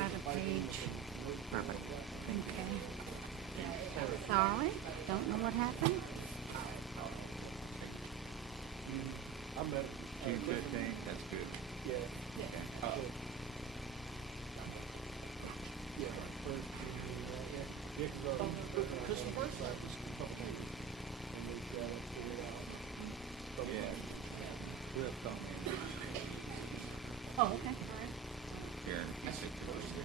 other page. Perfect. Thank you. Okay. Sorry, don't know what happened. June 15th, that's good. Okay. Yeah. We'll come in. Oh, okay. Here, you sit close to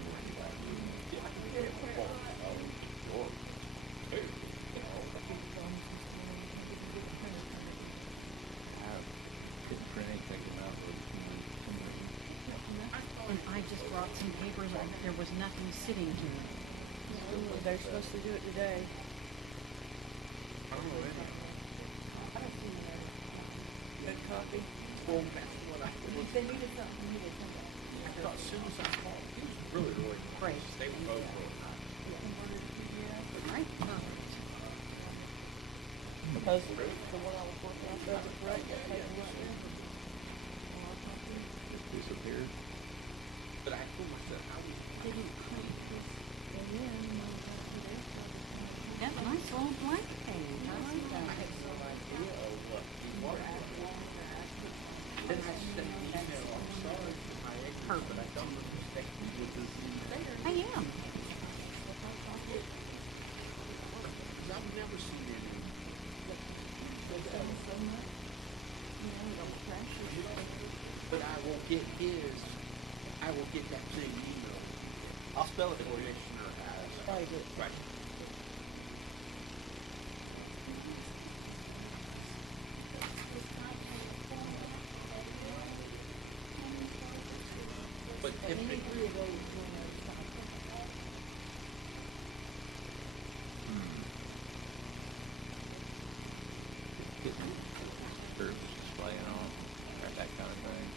I couldn't print anything out with And I just brought some papers. There was nothing sitting here. They're supposed to do it today. Good copy. If they needed something, you needed something. I thought as soon as I called, he was really Great. nice. They were both really nice. Right? Perfect. Because the one I was working on doesn't correct that paper. disappeared. But I told myself, I was Didn't print this in. Got a nice little blank page. I like I that. had some idea of what he wanted. Then I sent an email, I'm sorry for my ignorance, but I don't expect you with this email. I am. Because I've never seen any. But I will get his, I will get that same email. I'll spell it for you. Commissioner has. Right. But typically, Getting groups displaying on, or that kind of thing.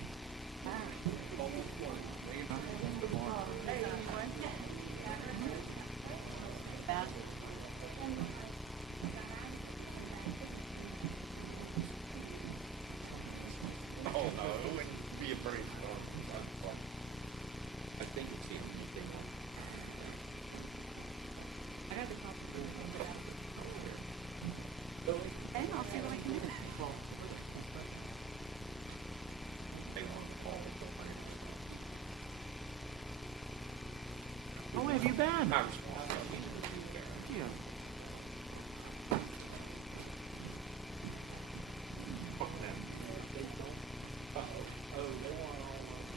That. oh no, it wouldn't be a brainstorm. I think it's the only thing. I got the copy. And I'll see what I can do. They want to call it the plan. Oh, where have you been? My responsibility. Yeah.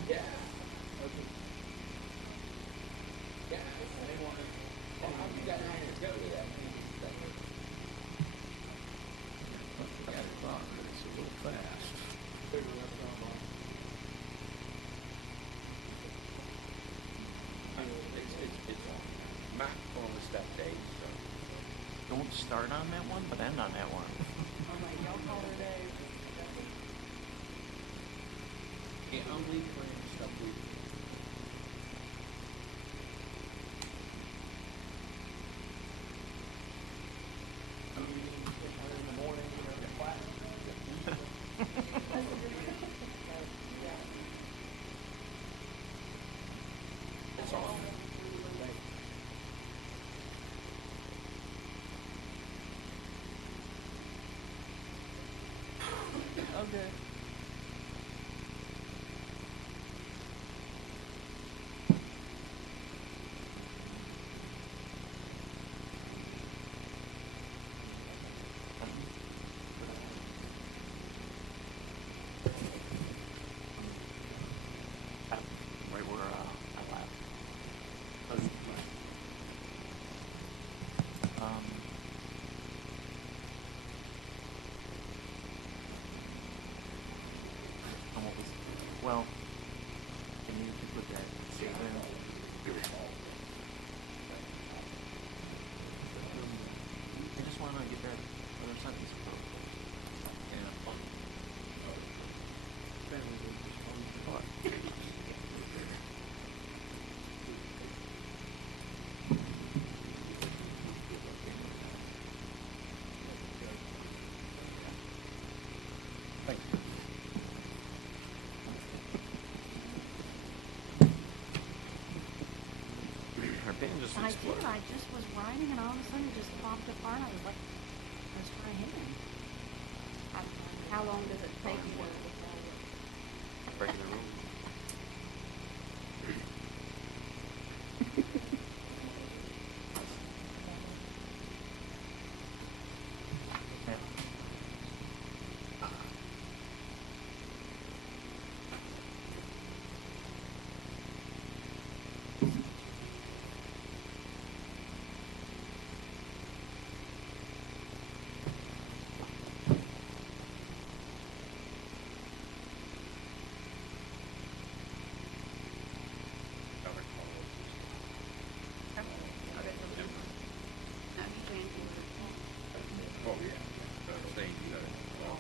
Yeah. Yeah, they want to. Oh, how you got out here to go with that? I got it wrong, but it's a little fast. It's on. Mac on the step day, so. Don't start on that one, but end on that one. I'm like, y'all call her Dave. Yeah, I'm leaving my stuff with you. I mean, in the morning, you know, the class. It's on. Okay. Right where I left. Um, and what was, well, can you put that shit in? I just want to get that other sentence approved. Yeah. What? Thank you. just I exploded. did, I just was writing and all of a sudden it just popped apart. I was like, let's try hitting. How long does it take you to? Breaking the rules. Oh, yeah. Saying you got it. Well,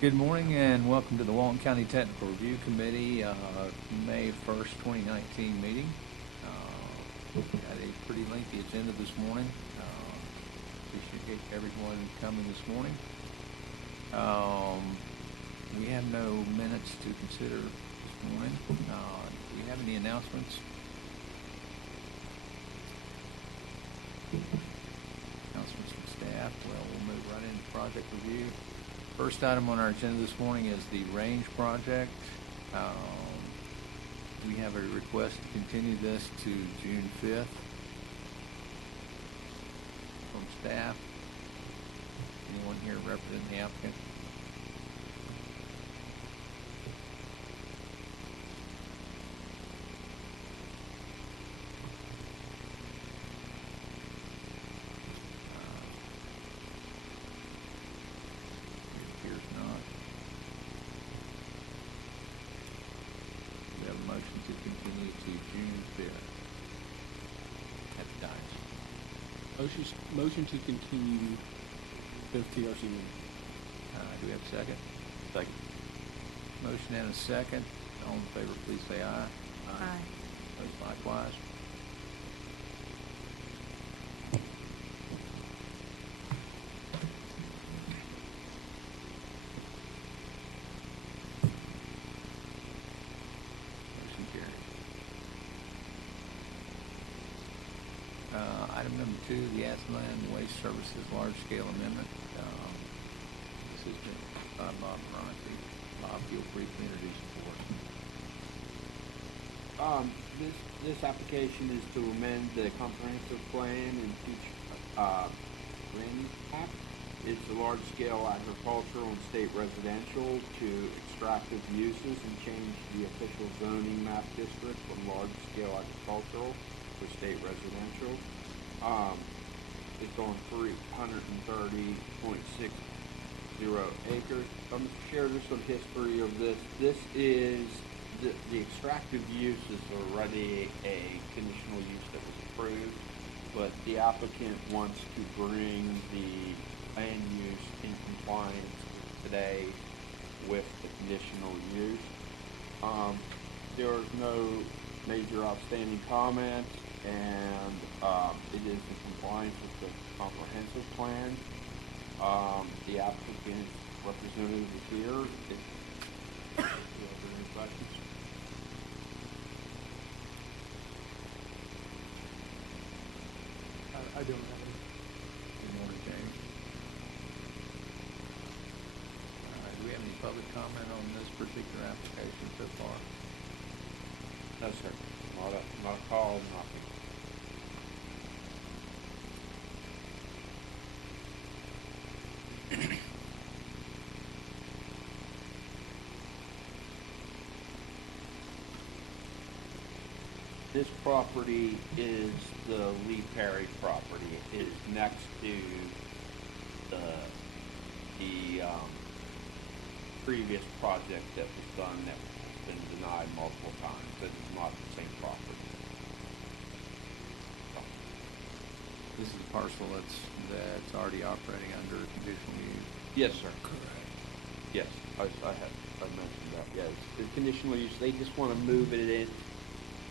Good morning and welcome to the Walton County Technical Review Committee, May 1st, 2019 meeting. Got a pretty lengthy agenda this morning. Appreciate everyone coming this morning. We have no minutes to consider this morning. Do we have any announcements? Announcements from staff. Well, we'll move right into project review. First item on our agenda this morning is the range project. We have a request to continue this to June 5th from staff. Anyone here representing the applicant? It appears not. We have a motion to continue to June 5th at the Dice. Motion to continue the TRC meeting. Do we have a second? Second. Motion and a second. All in favor, please say aye. Aye. Opposed likewise. Motion carried. Item number 2, the Ashland Waste Services large-scale amendment. This has been by Bob Bronte. Bob, feel free to introduce it for us. This application is to amend the comprehensive plan and future, RIN map. It's a large-scale agricultural and state residential to extractive uses and change the official zoning map district from large-scale agricultural to state residential. It's on 330.60 acres. Mr. Chair, there's some history of this. This is the extractive use is already a conditional use that was approved, but the applicant wants to bring the land use in compliance today with the conditional use. There is no major outstanding comments, and it is in compliance with the comprehensive plan. The applicant representative is here. If you have any questions. I don't have any. Good morning, James. Do we have any public comment on this particular application so far? No, sir. Not a call, nothing. This property is the Lee Perry property. It is next to the previous project that was done that has been denied multiple times. It is not the same property. This is a parcel that's already operating under conditional use. Yes, sir. Correct. Yes, I mentioned that, yes. The conditional use, they just want to move it in.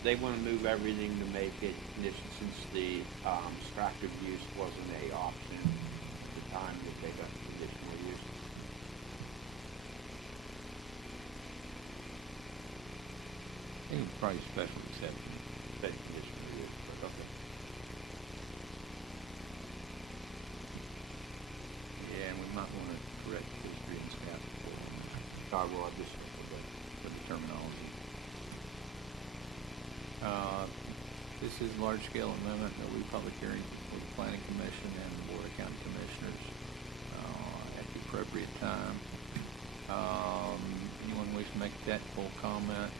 They want to move everything to make it conditional, since the extractive use wasn't a option at the time that they got conditional use. I think it's probably special exception. Said conditional use, but okay. Yeah, and we might want to correct the history and staff report Well, I just for the terminology. This is a large-scale amendment, there'll be public hearing with the Planning Commission and the Board of County Commissioners at the appropriate time. Anyone wish to make a technical comment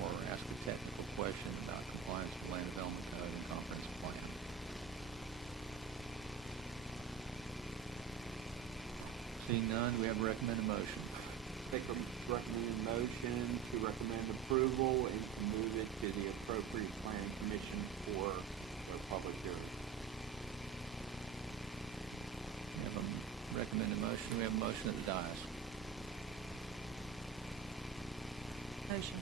or ask a technical question about compliance with Land Development Code and Comprehensive Plan? Seeing none, do we have a recommended motion? take a recommended motion to recommend approval and to move it to the appropriate planning commission for a public hearing. We have a recommended motion, we have a motion at the dais. Motion.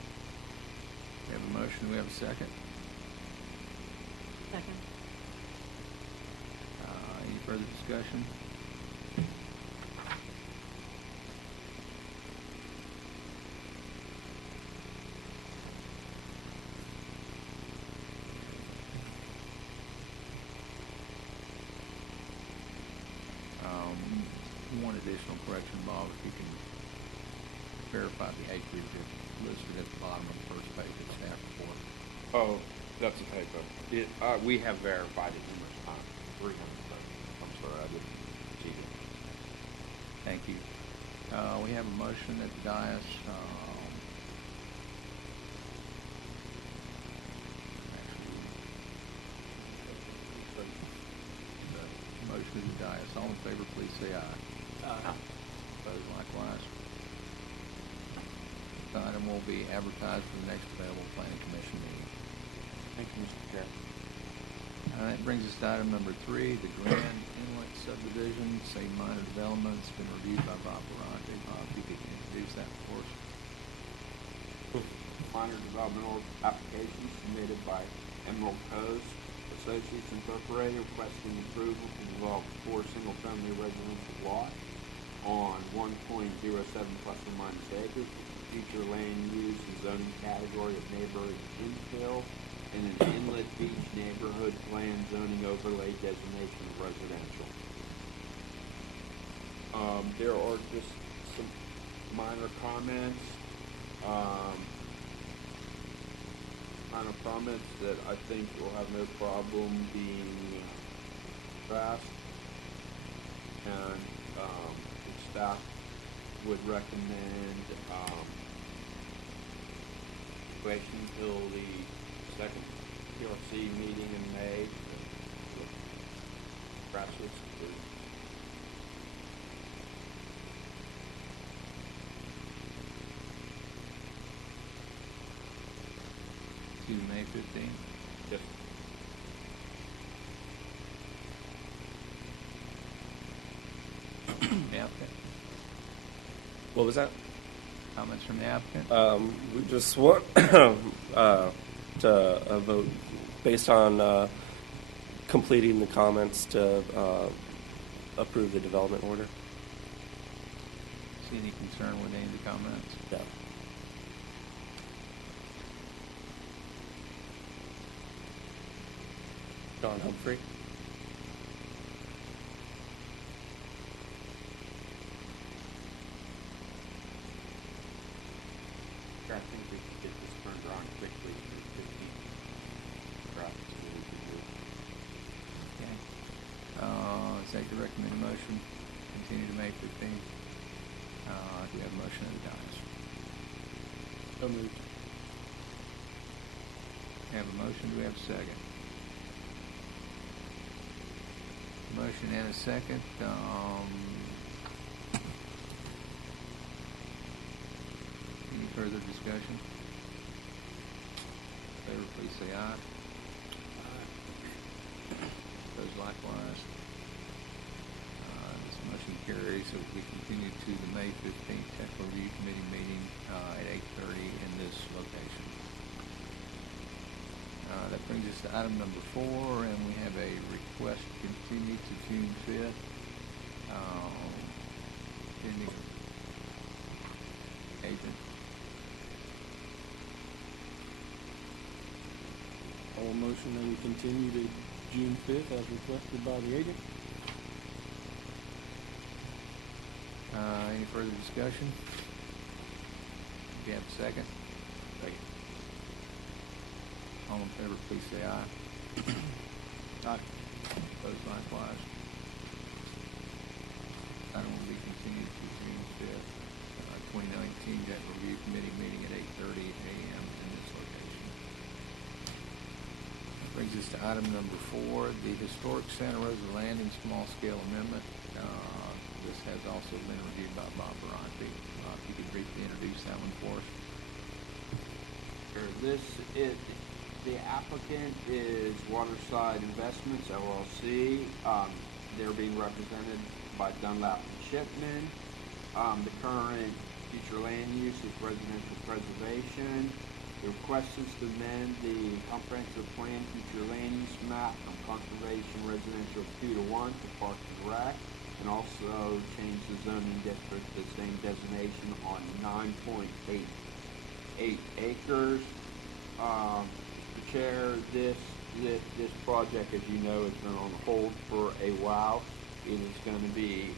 We have a motion, we have a second. Second. Any further discussion? One additional correction, Bob, if you can verify the acreage listed at the bottom of the first page of the staff report. Oh, that's a typo. We have verified it numerous times. 300. I'm sorry, I didn't see it. Thank you. We have a motion at the dais. Motion at the dais. All in favor, please say aye. Opposed likewise. This item will be advertised for the next available planning commission meeting. Thank you, Mr. Chair. That brings us to item number 3, the Grand Inlet subdivision, say minor development. It's been reviewed by Bob Barante. Bob, if you could introduce that for us. Minor developmental application submitted by Emerald Coast Associates Incorporated requesting approval to develop 4 single-family residential lots on 1.07 plus or minus acres with future land use and zoning category of neighborhood infill and an inlet beach neighborhood plan zoning overlay designation of residential. There are just some minor comments. That I think will have no problem being passed, and the staff would recommend waiting until the second PRC meeting in May to perhaps this conclusion. To May 15th. Yes. The applicant. What was that? Comments from the applicant? We just want to vote based on completing the comments to approve the development order. See any concern with any of the comments? Yeah. John Humphrey. I think we could get this turned around quickly for 50 trucks so we could do. Okay. Is that your recommended motion? Continue to May 15th. Do we have a motion of the dais? So moved. We have a motion, do we have a second? Motion and a second. Any further discussion? Favor, please say aye. Opposed likewise. This motion carries, so we continue to the May 15th Technical Review Committee meeting at 8:30 in this location. That brings us to item number 4, and we have a request to continue to June 5th. Pending agent. All motion that we continue to June 5th as requested by the agent. Any further discussion? Do you have a second? Second. All in favor, please say aye. Aye. Opposed likewise. Item will be continued to June 5th, 2019, Debt Review Committee meeting at 8:30 a.m. in this location. That brings us to item number 4, the Historic Santa Rosa Landing Small Scale Amendment. This has also been reviewed by Bob Barante. If you could briefly introduce that one for us. Sure. This is, the applicant is Waterside Investments LLC. They're being represented by Dunlap and Shipman. The current future land use is residential preservation. The request is to amend the comprehensive plan future land use map from conservation residential 2 to 1 to Park and Rec, and also change the zoning district to the same designation on 9.88 acres. The chair, this project, as you know, has been on hold for a while. It is going to be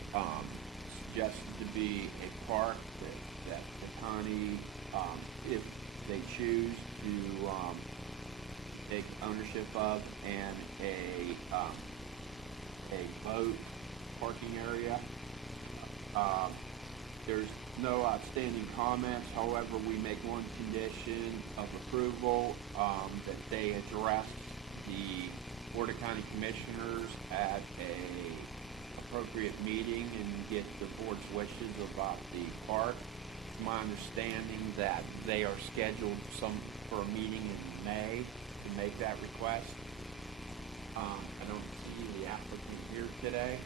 suggested to be a park that the county, if they choose to take ownership of, and a boat parking area. There's no outstanding comments. However, we make one condition of approval, that they address the Board of County Commissioners at a appropriate meeting and get the board's wishes about the park. It's my understanding that they are scheduled for a meeting in May to make that request. I don't see the applicant here today.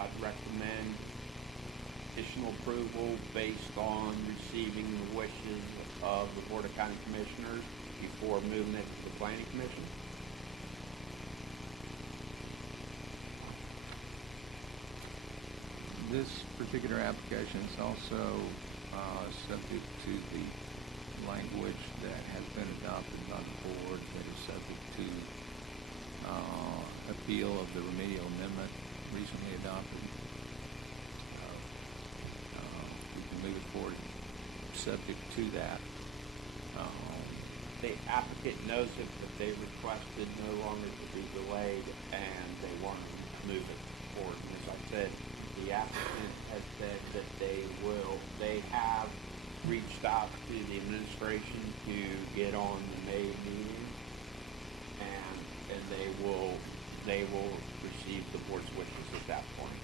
I'd recommend additional approval based on receiving the wishes of the Board of County Commissioners before moving it to the Planning Commission. This particular application is also subject to the language that has been adopted by the board that is subject to appeal of the remedial amendment recently adopted. We can move it forward subject to that. The applicant knows it, but they requested no longer to be delayed, and they want to move it forward. And as I said, the applicant has said that they have reached out to the administration to get on the May meeting, and they will receive the board's wishes at that point.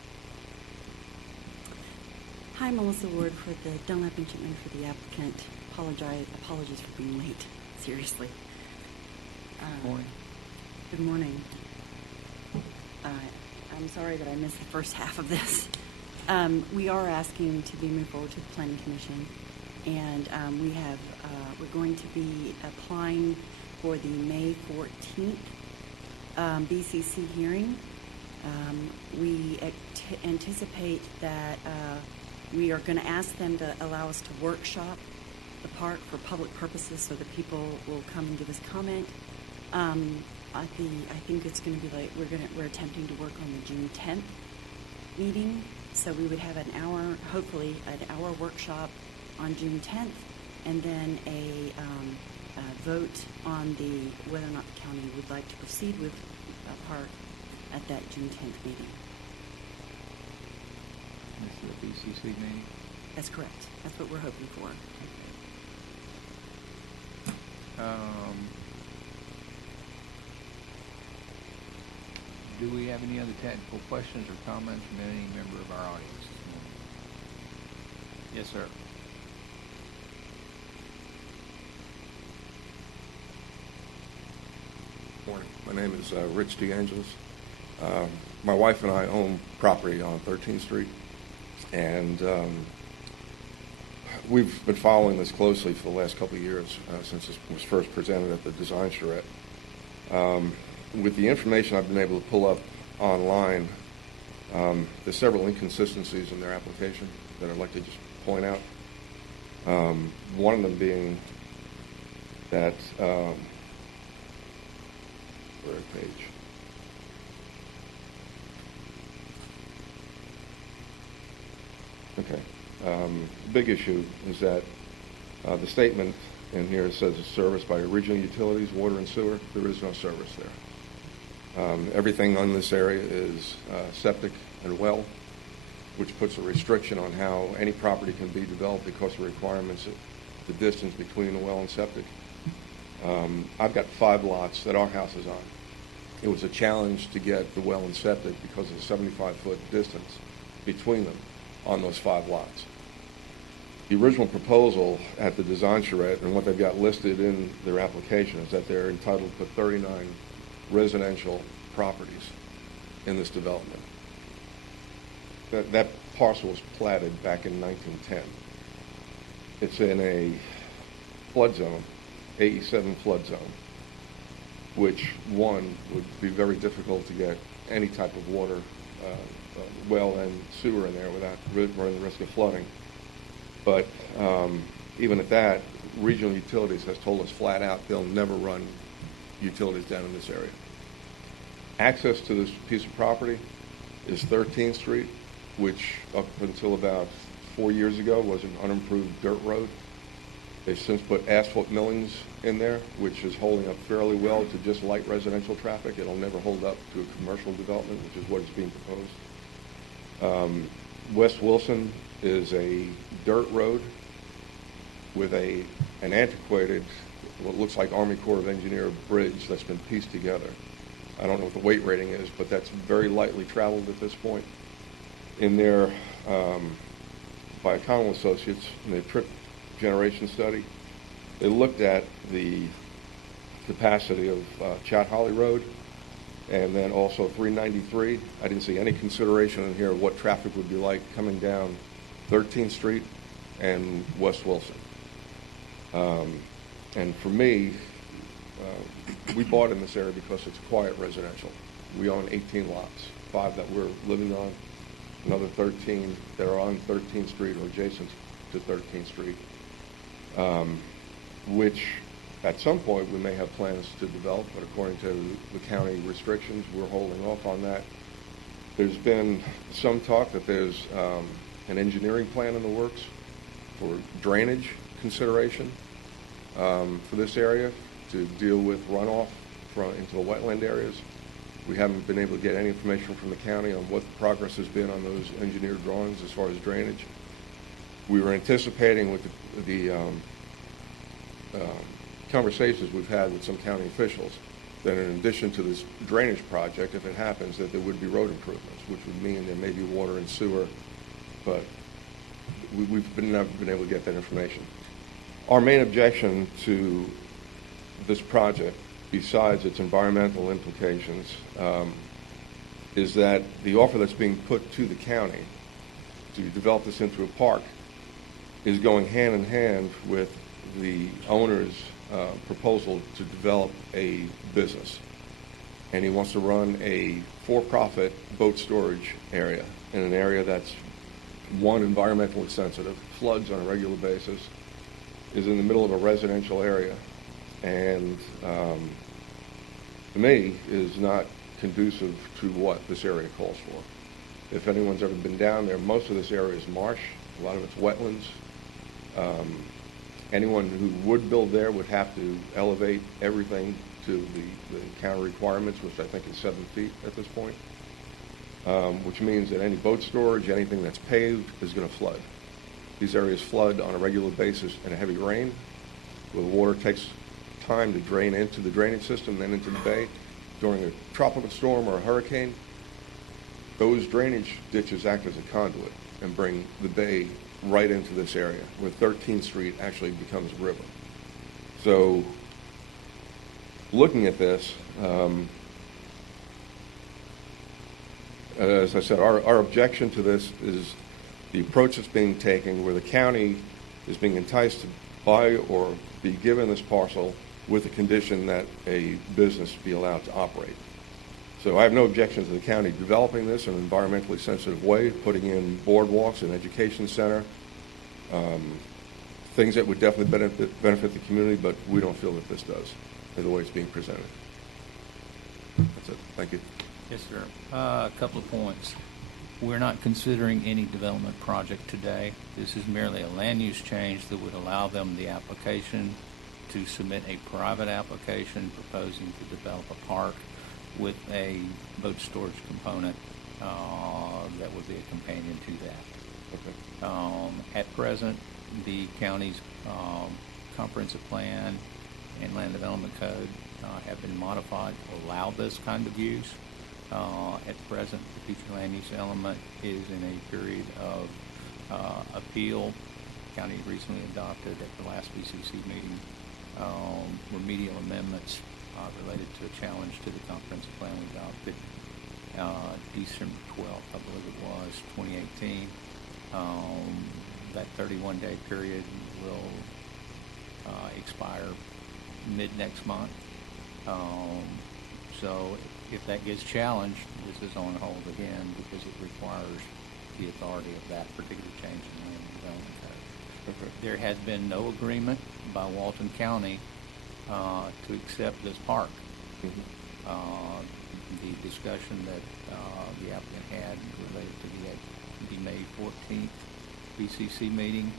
Hi, Melissa Ward for the Dunlap and Shipman for the applicant. Apologies for being late. Seriously. Morning. Good morning. I'm sorry that I missed the first half of this. We are asking to be moved forward to the Planning Commission, and we're going to be applying for the May 14th BCC hearing. We anticipate that we are going to ask them to allow us to workshop the park for public purposes so that people will come and give us comment. I think it's going to be like we're attempting to work on the June 10th meeting, so we would have hopefully an hour workshop on June 10th, and then a vote on whether or not the county would like to proceed with a park at that June 10th meeting. This is the BCC meeting? That's correct. That's what we're hoping for. Do we have any other technical questions or comments from any member of our audience this morning? Yes, sir. Morning. My name is Rich DeAngelis. My wife and I own property on 13th Street, and we've been following this closely for the last couple of years since it was first presented at the design charrette. With the information I've been able to pull up online, there's several inconsistencies in their application that I'd like to just point out. One of them being that third page. Okay. The big issue is that the statement in here says it's serviced by original utilities, water and sewer. There is no service there. Everything on this area is septic and well, which puts a restriction on how any property can be developed because of requirements of the distance between the well and septic. I've got 5 lots that our house is on. It was a challenge to get the well and septic because of the 75-foot distance between them on those 5 lots. The original proposal at the design charrette and what they've got listed in their application is that they're entitled to 39 residential properties in this development. That parcel was platted back in 1910. It's in a flood zone, AE7 flood zone, which, one, would be very difficult to get any type of water, well and sewer in there without running the risk of flooding. But even at that, Regional Utilities has told us flat out they'll never run utilities down in this area. Access to this piece of property is 13th Street, which up until about 4 years ago was an unimproved dirt road. They've since put asphalt millings in there, which is holding up fairly well to just light residential traffic. It'll never hold up to a commercial development, which is what is being proposed. West Wilson is a dirt road with an antiquated, what looks like Army Corps of Engineer bridge that's been pieced together. I don't know what the weight rating is, but that's very lightly traveled at this point. In their, by Connell Associates, in their trip generation study, they looked at the capacity of Chat Holly Road and then also 393. I didn't see any consideration in here of what traffic would be like coming down 13th Street and West Wilson. And for me, we bought in this area because it's quiet residential. We own 18 lots, 5 that we're living on, another 13 that are on 13th Street or adjacent to 13th Street, which at some point we may have plans to develop, but according to the county restrictions, we're holding off on that. There's been some talk that there's an engineering plan in the works for drainage consideration for this area to deal with runoff into the wetland areas. We haven't been able to get any information from the county on what the progress has been on those engineered drawings as far as drainage. We were anticipating with the conversations we've had with some county officials that in addition to this drainage project, if it happens, that there would be road improvements, which would mean there may be water and sewer, but we've never been able to get that information. Our main objection to this project, besides its environmental implications, is that the offer that's being put to the county to develop this into a park is going hand in hand with the owner's proposal to develop a business. And he wants to run a for-profit boat storage area in an area that's, one, environmentally sensitive, floods on a regular basis, is in the middle of a residential area, and to me is not conducive to what this area calls for. If anyone's ever been down there, most of this area is marsh, a lot of it's wetlands. Anyone who would build there would have to elevate everything to the county requirements, which I think is 7 feet at this point, which means that any boat storage, anything that's paved, is going to flood. These areas flood on a regular basis in a heavy rain, where the water takes time to drain into the drainage system, then into the bay. During a tropical storm or a hurricane, those drainage ditches act as a conduit and bring the bay right into this area, where 13th Street actually becomes a river. So, looking at this, as I said, our objection to this is the approach that's being taken, where the county is being enticed to buy or be given this parcel with the condition that a business be allowed to operate. So I have no objection to the county developing this in an environmentally sensitive way, putting in boardwalks, an education center, things that would definitely benefit the community, but we don't feel that this does, in the way it's being presented. That's it. Thank you. Yes, sir. A couple of points. We're not considering any development project today. This is merely a land use change that would allow them the application to submit a private application proposing to develop a park with a boat storage component that would be a companion to that. Okay. At present, the county's comprehensive plan and land development code have been modified to allow this kind of use. At present, the future land use element is in a period of appeal. The county recently adopted at the last BCC meeting remedial amendments related to a challenge to the comprehensive plan we adopted December 12th, I believe it was, 2018. That 31-day period will expire mid-next month. So if that gets challenged, this is on hold again because it requires the authority of that particular change in land development code. Okay. There has been no agreement by Walton County to accept this park. Mm-hmm. The discussion that the applicant had related to the May 14th BCC meeting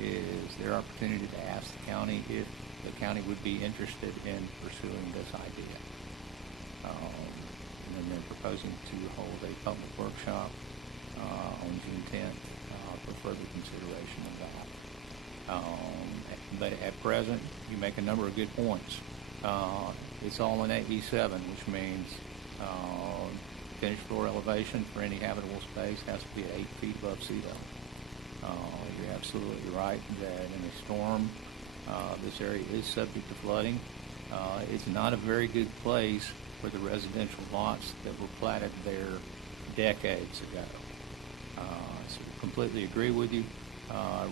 is their opportunity to ask the county if the county would be interested in pursuing this idea. And then they're proposing to hold a public workshop on June 10th for further consideration of that. But at present, you make a number of good points. It's all in AE7, which means finished floor elevation for any habitable space has to be 8 feet above sea level. You're absolutely right that in a storm, this area is subject to flooding. It's not a very good place for the residential lots that were platted there decades ago. So completely agree with you.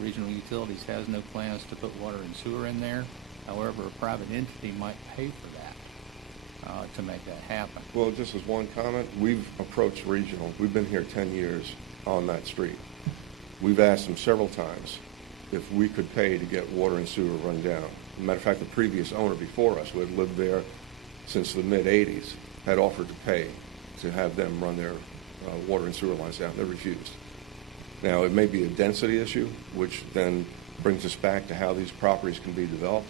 Regional Utilities has no plans to put water and sewer in there. However, a private entity might pay for that to make that happen. Well, just as one comment, we've approached Regional. We've been here 10 years on that street. We've asked them several times if we could pay to get water and sewer run down. As a matter of fact, the previous owner before us, who had lived there since the mid-'80s, had offered to pay to have them run their water and sewer lines down. They refused. Now, it may be a density issue, which then brings us back to how these properties can be developed.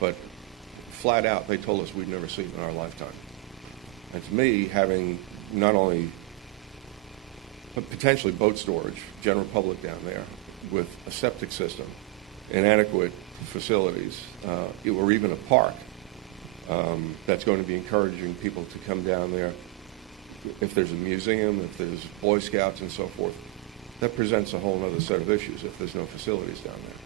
But flat out, they told us we'd never see it in our lifetime. And to me, having not only potentially boat storage, general public down there, with a septic system, inadequate facilities, or even a park that's going to be encouraging people to come down there. If there's a museum, if there's Boy Scouts and so forth, that presents a whole other set of issues if there's no facilities down there.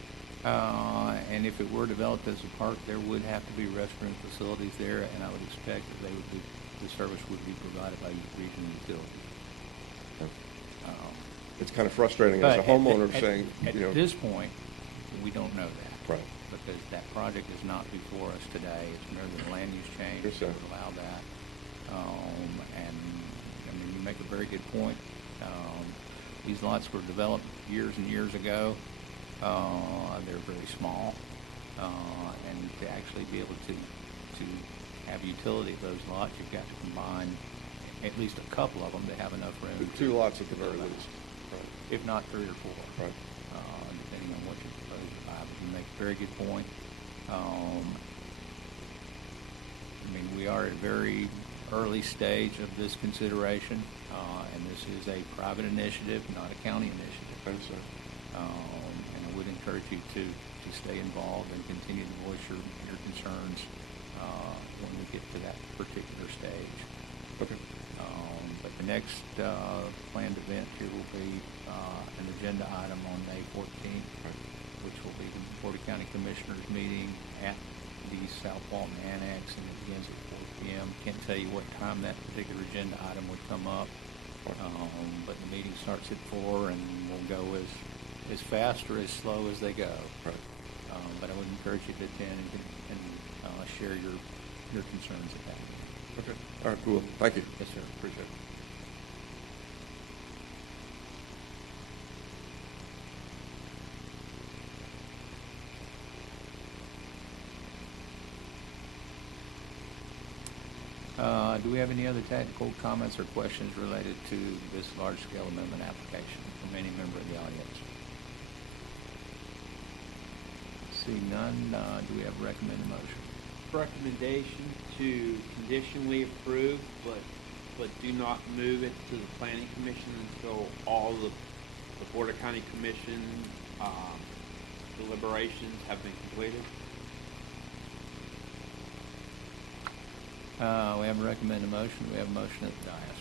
And if it were developed as a park, there would have to be restroom facilities there, and I would expect that the service would be provided by regional utilities. It's kind of frustrating as a homeowner saying, at this point, we don't know that. Right. Because that project is not before us today. It's merely a land use change Yes, sir. that would allow that. And I mean, you make a very good point. These lots were developed years and years ago. They're very small, and to actually be able to have utility of those lots, you've got to combine at least a couple of them to have enough room. The 2 lots at the very least. Right. If not 3 or 4. Right. You make a very good point. I mean, we are at a very early stage of this consideration, and this is a private initiative, not a county initiative. I understand. And I would encourage you to stay involved and continue to voice your concerns when we get to that particular stage. Okay. But the next planned event here will be an agenda item on May 14th, which will be the Porter County Commissioners meeting at the South Walton Annex, and it begins at 4 p.m. Can't tell you what time that particular agenda item would come up, but the meeting starts at 4, and we'll go as fast or as slow as they go. Right. But I would encourage you to attend and share your concerns at that meeting. Okay. All right, cool. Thank you. Yes, sir. Appreciate it. Do we have any other technical comments or questions related to this large-scale amendment application from any member of the audience? See none, do we have a recommended motion? Recommendation to conditionally approve, but do not move it to the planning commission until all the Porter County Commission deliberations have been completed. We have a recommended motion. Do we have a motion at the dais?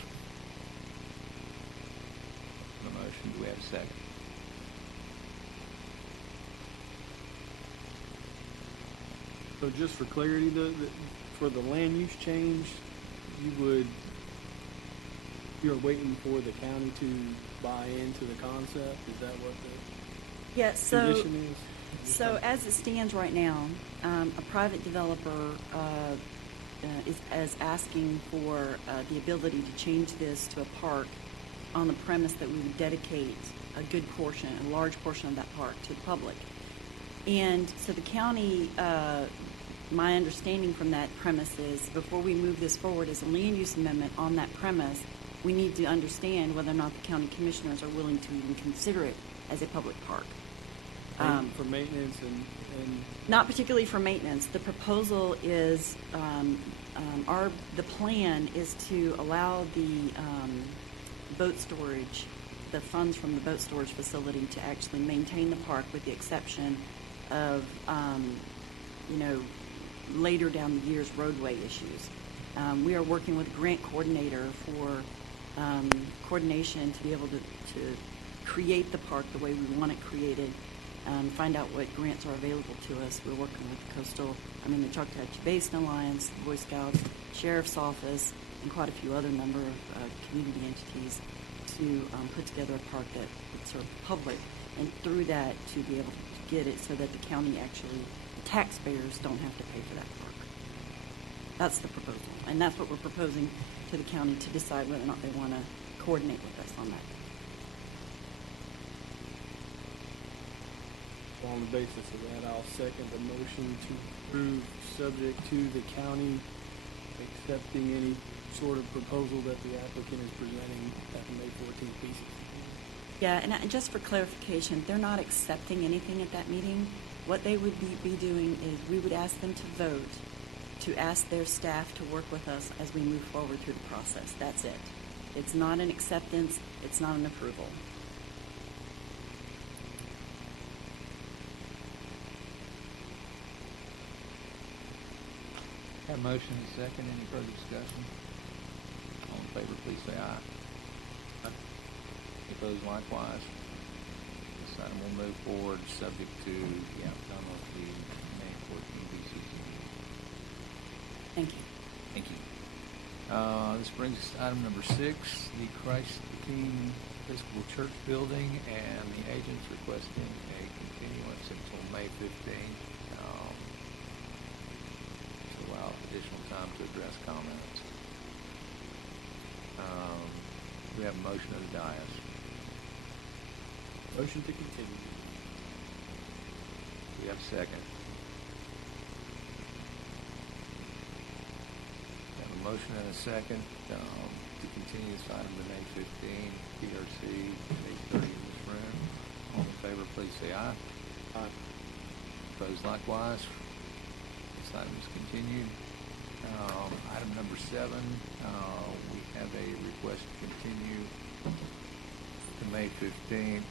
A motion. Do we have a second? So just for clarity, for the land use change, you're waiting for the county to buy into the concept? Is that what the condition is? So as it stands right now, a private developer is asking for the ability to change this to a park on the premise that we would dedicate a large portion of that park to the public. And so the county, my understanding from that premise is before we move this forward as a land use amendment on that premise, we need to understand whether or not the county commissioners are willing to even consider it as a public park. For maintenance and Not particularly for maintenance. The proposal is, the plan is to allow the boat storage, the funds from the boat storage facility to actually maintain the park with the exception of, later down the year's roadway issues. We are working with a grant coordinator for coordination to be able to create the park the way we want it created. Find out what grants are available to us. We're working with the Choctawhatchee Basin Alliance, the Boy Scouts, Sheriff's Office, and quite a few other number of community entities to put together a park that would serve the public, and through that to be able to get it so that the county actually, the taxpayers don't have to pay for that park. That's the proposal, and that's what we're proposing to the county to decide whether or not they want to coordinate with us on that. on the basis of that, I'll second the motion to approve, subject to the county accepting any sort of proposal that the applicant is presenting at the May 14th PCC. Yeah, and just for clarification, they're not accepting anything at that meeting. What they would be doing is we would ask them to vote to ask their staff to work with us as we move forward through the process. That's it. It's not an acceptance. It's not an approval. Have a motion and a second. Any further discussion? All in favor, please say aye. Opposed likewise. This item will move forward subject to the outcome of the May 14 BCC. Thank you. Thank you. This brings us to item number 6, the Christ the King Episcopal Church building, and the agent's requesting a continuance until May 15th. Allow additional time to address comments. We have a motion of the dais. Motion to continue. We have a second. We have a motion and a second to continue this item to May 15, PRC, 8:30 in this room. All in favor, please say aye. Aye. opposed likewise. This item is continued. Item number 7, we have a request to continue to May 15th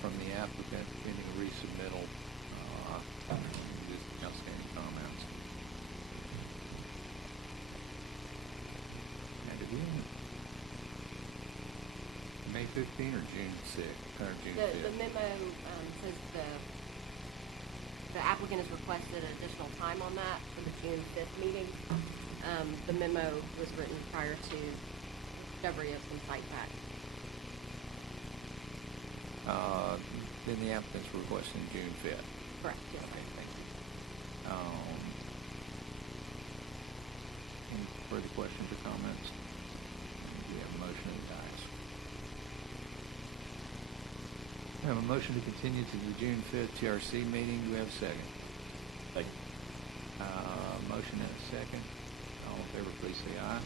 from the applicant pending a resubmittal. Just outstanding comments. And again, May 15 or June 6th, or June 5th? The memo says the applicant has requested additional time on that for the June 5th meeting. The memo was written prior to discovery of some site facts. Then the applicant's requesting June 5th. Correct, yes. Okay, thank you. Any further questions or comments? Do we have a motion of the dice? We have a motion to continue to the June 5th TRC meeting. Do we have a second? Second. Motion and a second. All in favor, please say aye.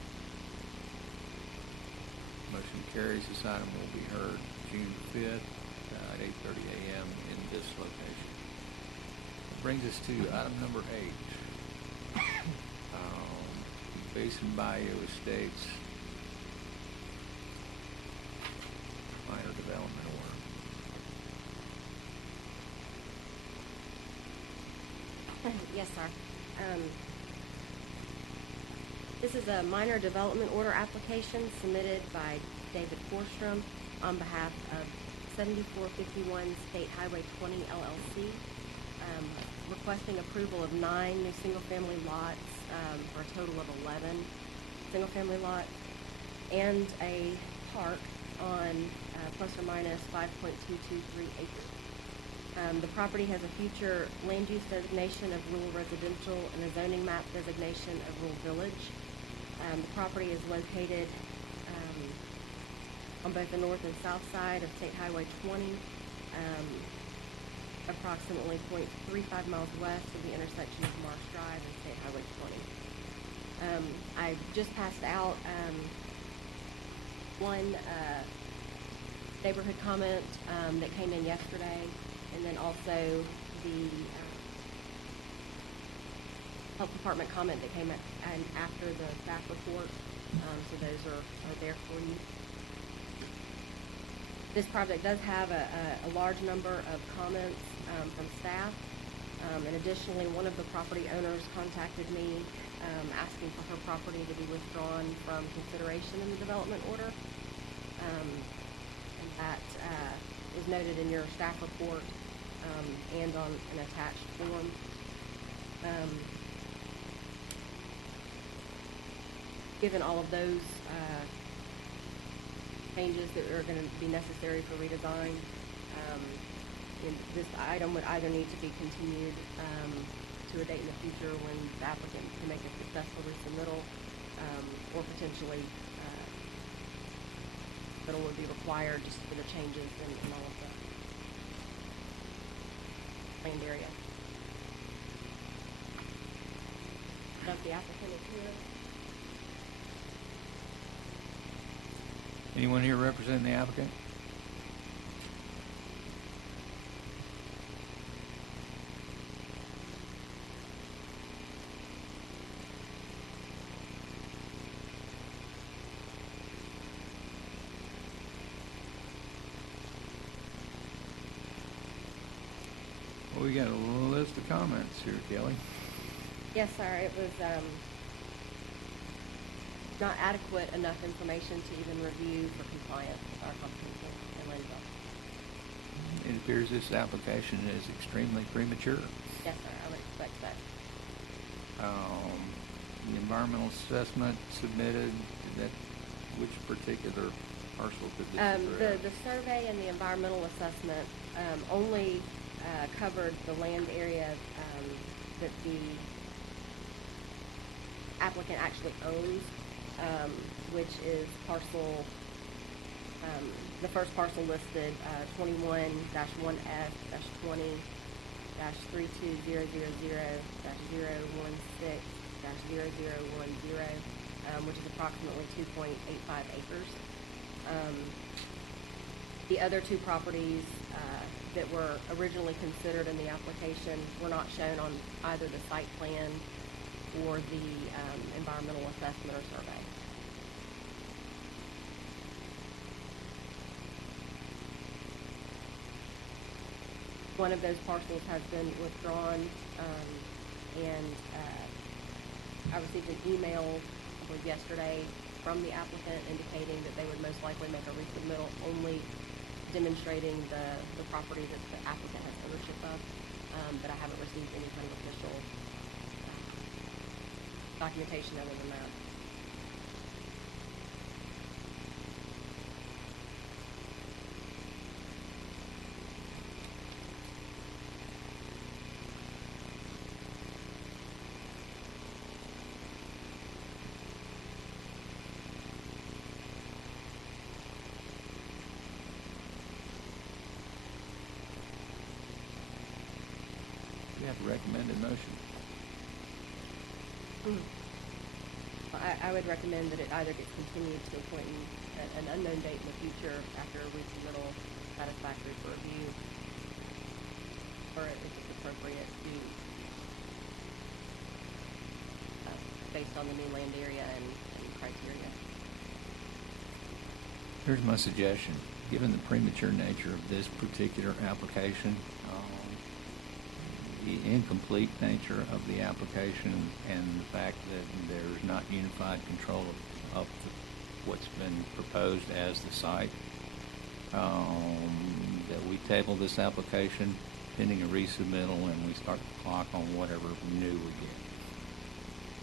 Motion carries. This item will be heard June 5th at 8:30 a.m. in this location. That brings us to item number 8. Basin Bayou Estates minor development order. Yes, sir. This is a minor development order application submitted by David Forstrom on behalf of 7451 State Highway 20 LLC, requesting approval of 9 new single-family lots for a total of 11 single-family lots and a park on plus or minus 5.223 acres. The property has a future land use designation of rural residential and a zoning map designation of rural village. The property is located on both the north and south side of State Highway 20, approximately 0.35 miles west of the intersection of Marsh Drive and State Highway 20. I just passed out one neighborhood comment that came in yesterday, and then also the health department comment that came after the staff report. So those are there for you. This project does have a large number of comments from staff. And additionally, one of the property owners contacted me asking for her property to be withdrawn from consideration in the development order. And that was noted in your staff report and on an attached form. Given all of those changes that are going to be necessary for redesign, this item would either need to be continued to a date in the future when the applicant can make a successful resubmittal, or potentially that would be required just for the changes in all of the land area. Does the applicant is here? Anyone here representing the applicant? Well, we got a list of comments here, Kelly. Yes, sir. It was not adequate enough information to even review for compliance with our comprehensive and land development. It appears this application is extremely premature. Yes, sir. I would expect that. The environmental assessment submitted, which particular parcel did this address? The survey and the environmental assessment only covered the land area that the applicant actually owns, which is parcel, the first parcel listed, 21-1S-20-32000-016-0010, which is approximately 2.85 acres. The other two properties that were originally considered in the application were not shown on either the site plan or the environmental assessment or survey. One of those parcels has been withdrawn, and I received an email, I believe yesterday, from the applicant indicating that they would most likely make a resubmittal only demonstrating the property that the applicant has ownership of, but I haven't received any kind of official documentation other than that. You have a recommended motion. I would recommend that it either gets continued to a point in an unknown date in the future after a resubmittal satisfactory for review, or if it's appropriate to, based on the new land area and criteria. Here's my suggestion. Given the premature nature of this particular application, the incomplete nature of the application, and the fact that there's not unified control of what's been proposed as the site, that we table this application pending a resubmittal, and we start the clock on whatever new we get.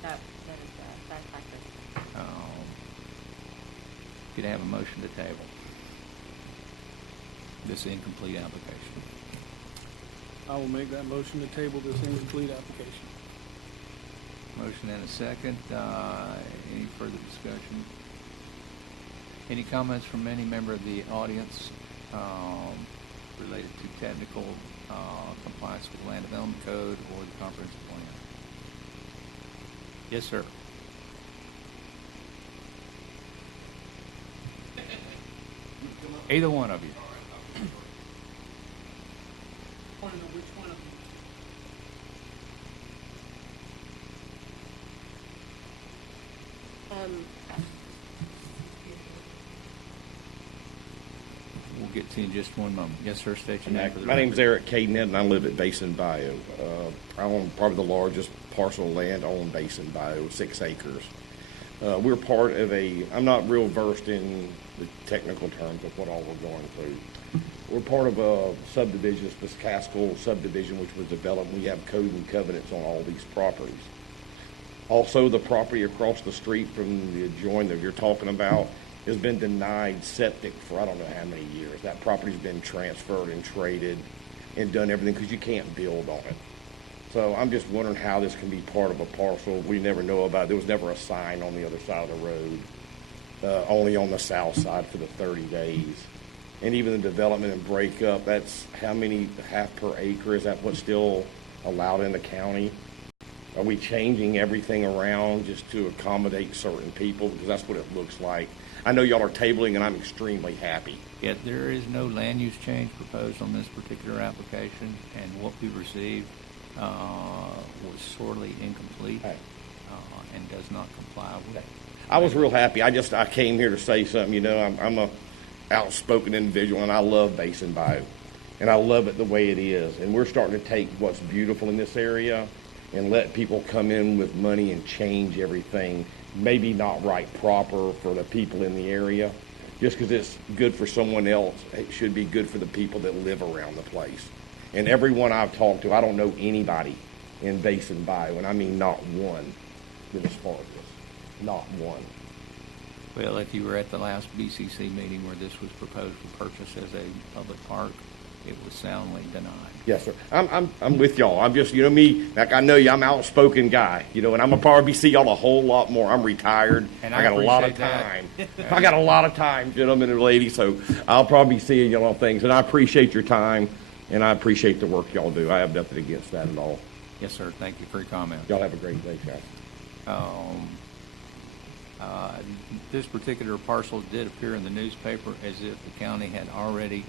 That is satisfactory. Could I have a motion to table this incomplete application? I will make that motion to table this incomplete application. Motion and a second. Any further discussion? Any comments from any member of the audience related to technical compliance with the Land Development Code or the comprehensive plan? Yes, sir. Either one of you. I want to know which one of them. We'll get to you in just one moment. Yes, sir. State your name for the My name's record. Eric Cadenett, and I live at Basin Bayou. I own probably the largest parcel of land on Basin Bayou, 6 acres. We're part of I'm not real versed in the technical terms of what all we're going through. We're part of a subdivision, it's this Casco subdivision, which was developed. We have code and covenants on all these properties. Also, the property across the street from the adjoining that you're talking about has been denied septic for I don't know how many years. That property's been transferred and traded and done everything because you can't build on it. So I'm just wondering how this can be part of a parcel we never know about. There was never a sign on the other side of the road, only on the south side for the 30 days. And even the development and breakup, that's how many, half per acre? Is that what's still allowed in the county? Are we changing everything around just to accommodate certain people? Because that's what it looks like. I know y'all are tabling, and I'm extremely happy. Yet there is no land use change proposed on this particular application, and what we received was sorely incomplete and does not comply with. I was real happy. I came here to say something. You know, I'm a outspoken individual, and I love Basin Bayou, and I love it the way it is. And we're starting to take what's beautiful in this area and let people come in with money and change everything. Maybe not right proper for the people in the area. Just because it's good for someone else, it should be good for the people that live around the place. And everyone I've talked to, I don't know anybody in Basin Bayou, and I mean not one, that is for this. Not one. Well, if you were at the last BCC meeting where this was proposed for purchase as a public park, it was soundly denied. Yes, sir. I'm with y'all. I'm just, you know me, like I know you, I'm an outspoken guy, you know, and I'm gonna probably see y'all a whole lot more. I'm retired. And I got a lot of time. I got a lot of time, gentlemen and ladies, so I'll probably be seeing y'all on things. And I appreciate your time, and I appreciate the work y'all do. I have nothing against that at all. Yes, sir. Thank you for your comment. Y'all have a great day, guys. This particular parcel did appear in the newspaper as if the county had already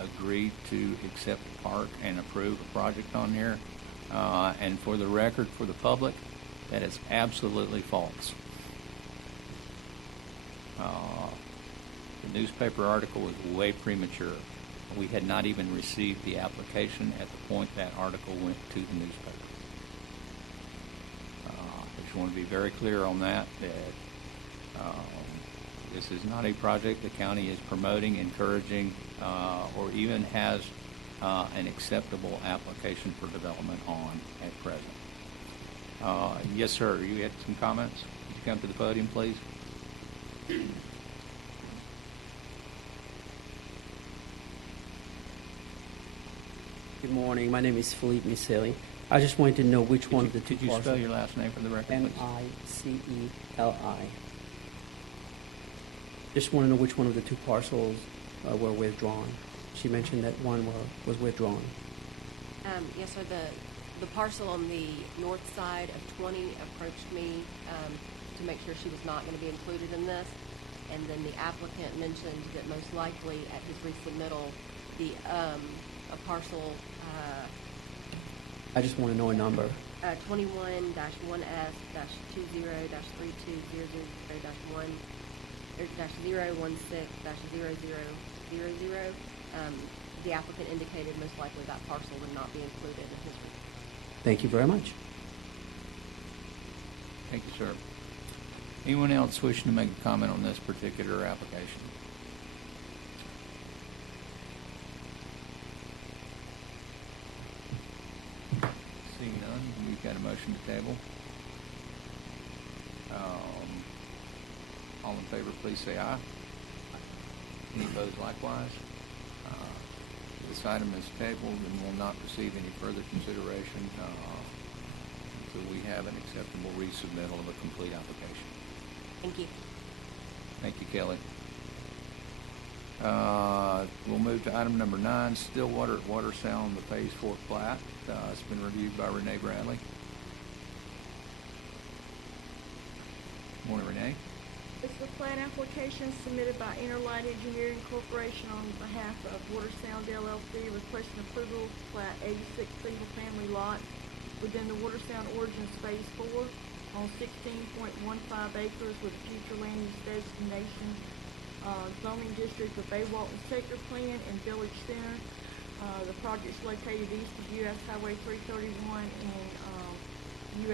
agreed to accept the park and approve a project on here. And for the record, for the public, that is absolutely false. The newspaper article was way premature. We had not even received the application at the point that article went to the newspaper. I just want to be very clear on that, this is not a project the county is promoting, encouraging, or even has an acceptable application for development on at present. Yes, sir, you had some comments? Would you come to the podium, please? Good morning. My name is Philippe Miseli. I just wanted to know which one of the two Could you parcels. spell your last name for the record, please? Miceli. Just want to know which one of the two parcels were withdrawn. She mentioned that one was withdrawn. Yes, sir. The parcel on the north side of 20 approached me to make sure she was not going to be included in this. And then the applicant mentioned that most likely at his resubmittal, a parcel I just want to know a number. 21-1S-20-3200-1 or -016-0000. The applicant indicated most likely that parcel would not be included in his report. Thank you very much. Thank you, sir. Anyone else wishing to make a comment on this particular application? Seeing none, we've got a motion to table. All in favor, please say aye. Any opposed likewise? This item is tabled and will not receive any further consideration until we have an acceptable resubmittal of a complete application. Thank you. Thank you, Kelly. We'll move to item number 9, Stillwater at Water Sound, the Phase 4 plat. It's been reviewed by Renee Bradley. Morning, Renee. It's the plat application submitted by Interlight Engineering Corporation on behalf of Water Sound LLC requesting approval of plat 86 single-family lots within the Water Sound Origins Phase 4 on 16.15 acres with future land use designation, zoning district of Bay Walton Sector Plan and Village Center. The project is located east of US Highway 331 and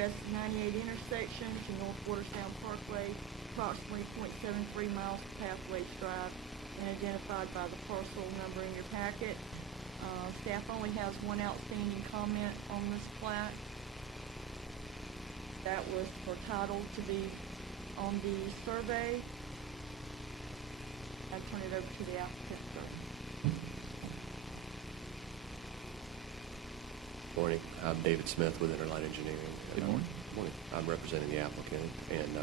US 98 intersection to North Water Sound Parkway, approximately 0.73 miles to Pathways Drive, and identified by the parcel number in your packet. Staff only has one outstanding comment on this plat. That was for title to be on the survey. I'll turn it over to the applicant, sir. Morning. I'm David Smith with Interlight Engineering. Good morning. Morning. I'm representing the applicant, and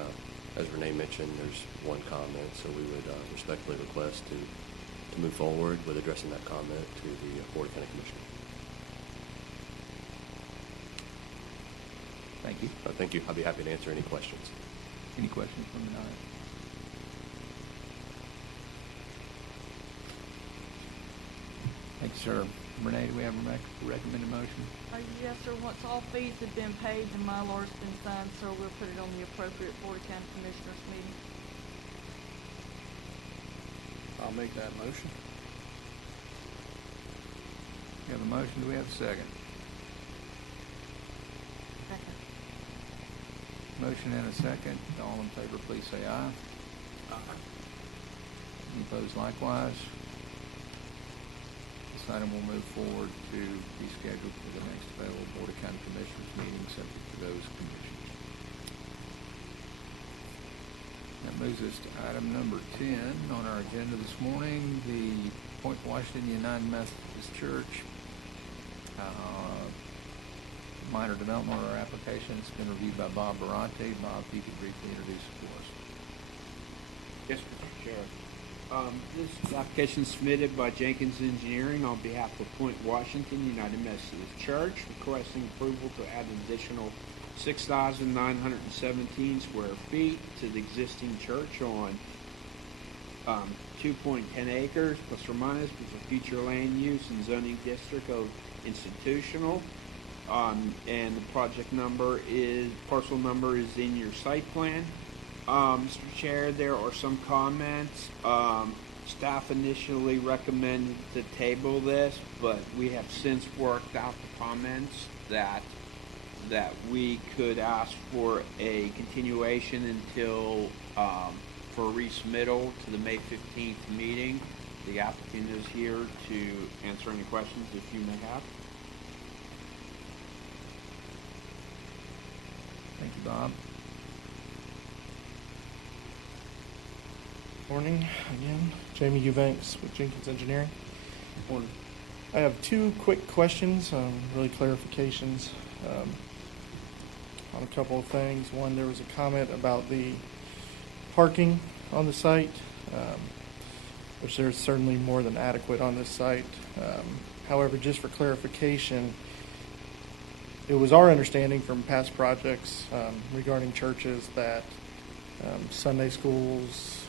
as Renee mentioned, there's one comment, so we would respectfully request to move forward with addressing that comment to the Board of County Commission. Thank you. Thank you. I'll be happy to answer any questions. Any questions from the audience? Thank you, sir. Renee, do we have a recommended motion? Yes, sir. Once all fees have been paid, the Mylar's been signed, sir, we'll put it on the appropriate Board of County Commissioners meeting. I'll make that motion. We have a motion. Do we have a second? Second. Motion and a second. All in favor, please say aye. Aye. Any opposed likewise? This item will move forward to be scheduled for the next available Board of County Commissioners meeting, subject to those conditions. That moves us to item number 10 on our agenda this morning, the Point Washington United Methodist Church minor development order application. It's been reviewed by Bob Barante. Bob, if you could briefly introduce it to us. Yes, Mr. Chair. This application is submitted by Jenkins Engineering on behalf of Point Washington United Methodist Church, requesting approval to add an additional 6,917 square feet to the existing church on 2.10 acres plus or minus with a future land use and zoning district of institutional. And the project number parcel number is in your site plan. Mr. Chair, there are some comments. Staff initially recommended to table this, but we have since worked out the comments that we could ask for a continuation until for resubmittal to the May 15th meeting. The applicant is here to answer any questions if you may have. Thank you, Bob. Morning again. Jamie Eubanks with Jenkins Engineering. Morning. I have two quick questions, really clarifications on a couple of things. One, there was a comment about the parking on the site, which there's certainly more than adequate on this site. However, just for clarification, it was our understanding from past projects regarding churches that Sunday schools,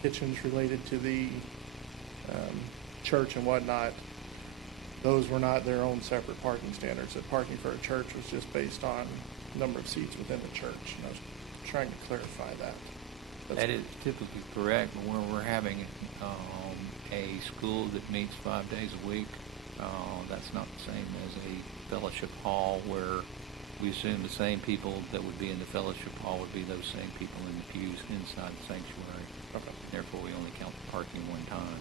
kitchens related to the church and whatnot, those were not their own separate parking standards. That parking for a church was just based on number of seats within the church. And I was trying to clarify that. That is typically correct, but when we're having a school that meets 5 days a week, that's not the same as a fellowship hall where we assume the same people that would be in the fellowship hall would be those same people in the pews inside the sanctuary. Okay. Therefore, we only count the parking one time.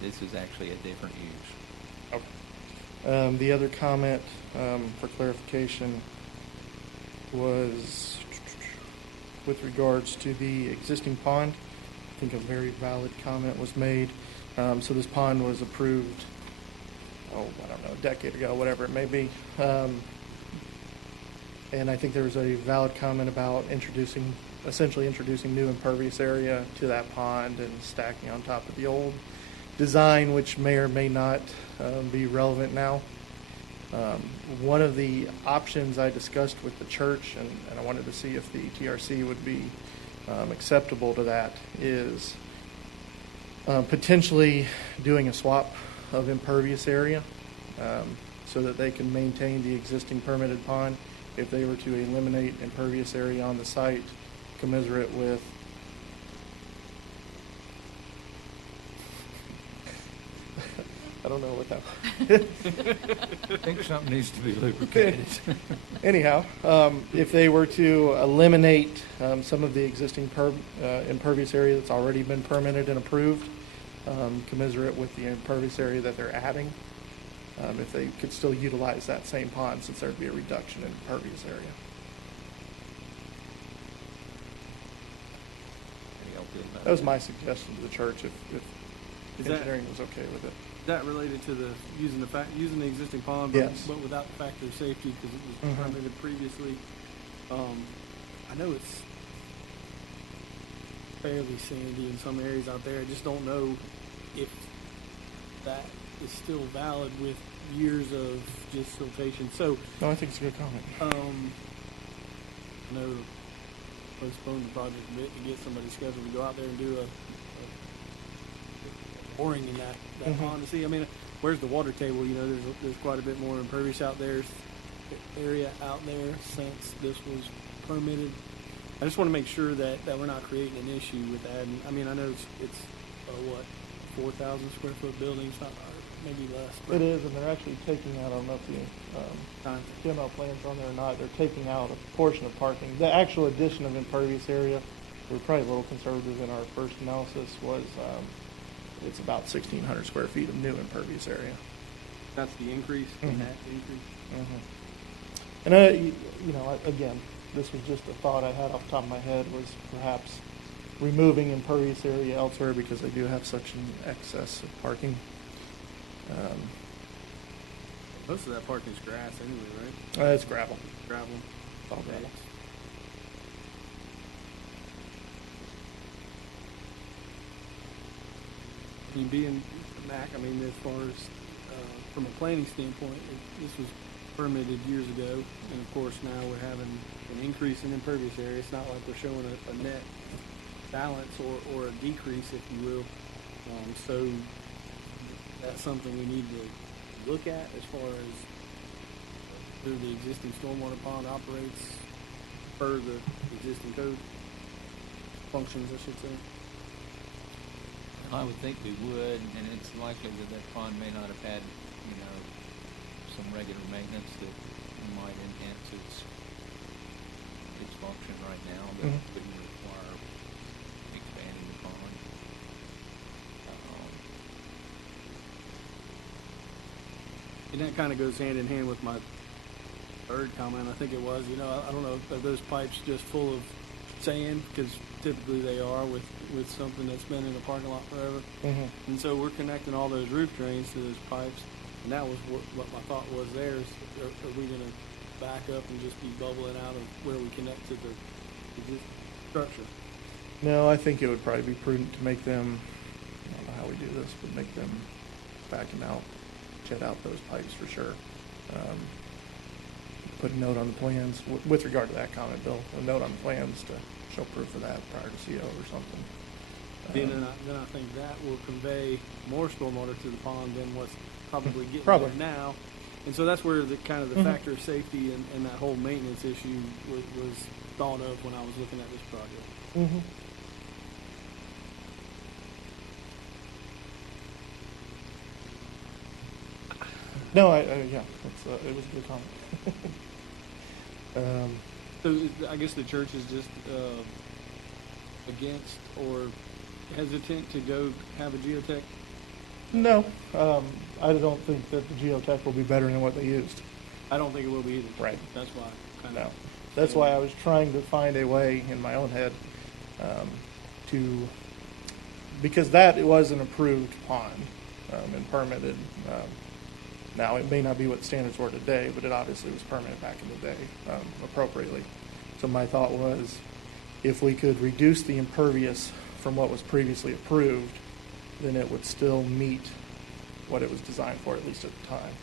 This is actually a different use. Okay. The other comment for clarification was with regards to the existing pond. I think a very valid comment was made. So this pond was approved, I don't know, a decade ago, whatever it may be. And I think there was a valid comment about essentially introducing new impervious area to that pond and stacking on top of the old design, which may or may not be relevant now. One of the options I discussed with the church, and I wanted to see if the TRC would be acceptable to that, is potentially doing a swap of impervious area so that they can maintain the existing permitted pond if they were to eliminate impervious area on the site commensurate with I don't know what that I think something needs to be lubricated. Anyhow, if they were to eliminate some of the existing impervious area that's already been permitted and approved, commensurate with the impervious area that they're adding, if they could still utilize that same pond since there'd be a reduction in impervious area. That was my suggestion to the church if engineering was okay with it. Is that related to the using the existing pond, but, Yes. but without the factor of safety because it was permitted previously? I know it's fairly sandy in some areas out there. I just don't know if that is still valid with years of just siltation. So No, I think it's a good comment. I know postpone the project a bit to get somebody scheduled to go out there and do a boring in that pond to see. I mean, where's the water table? You know, there's quite a bit more impervious area out there since this was permitted. I just want to make sure that we're not creating an issue with that. And I mean, I know it's 4,000 square foot buildings, not maybe less. It is, and they're actually taking out, I don't know if the demo plans are on there or not, they're taking out a portion of parking. The actual addition of impervious area, we were probably a little conservative in our first analysis, was it's about 1,600 square feet of new impervious area. That's the increase, the net increase. And again, this was just a thought I had off the top of my head, was perhaps removing impervious area elsewhere because they do have such an excess of parking. Most of that parking's grass anyway, right? It's gravel. Gravel. It's all gravel. I mean, being Mac, I mean, as far as from a planning standpoint, this was permitted years ago, and of course now we're having an increase in impervious area. It's not like we're showing a net balance or a decrease, if you will. So that's something we need to look at as far as who the existing stormwater pond operates per the existing code functions, I should say. I would think we would, and it's likely that that pond may not have had, you know, some regular maintenance that might enhance its function right now that wouldn't require expanding the pond. And that kind of goes hand in hand with my third comment, I think it was, you know, I don't know, are those pipes just full of sand? Because typically they are with something that's been in the parking lot forever. And so we're connecting all those roof drains to those pipes, and that was what my thought was there is, are we going to back up and just be bubbling out of where we connect to the existing structure? No, I think it would probably be prudent to make them, I don't know how we do this, but make them back them out, jet out those pipes for sure. Put a note on the plans, with regard to that comment, Bill, a note on the plans to show proof of that prior to CO or something. Then I think that will convey more stormwater to the pond than what's probably getting Probably. there now. And so that's where the kind of the factor of safety and that whole maintenance issue was thought of when I was looking at this project. No, yeah, it was a good comment. So I guess the church is just against or hesitant to go have a geotech? No, I don't think that the geotech will be better than what they used. I don't think it will be either. Right. That's why. No. That's why I was trying to find a way in my own head because that was an approved pond and permitted. Now, it may not be what the standards were today, but it obviously was permitted back in the day appropriately. So my thought was if we could reduce the impervious from what was previously approved, then it would still meet what it was designed for, at least at the time.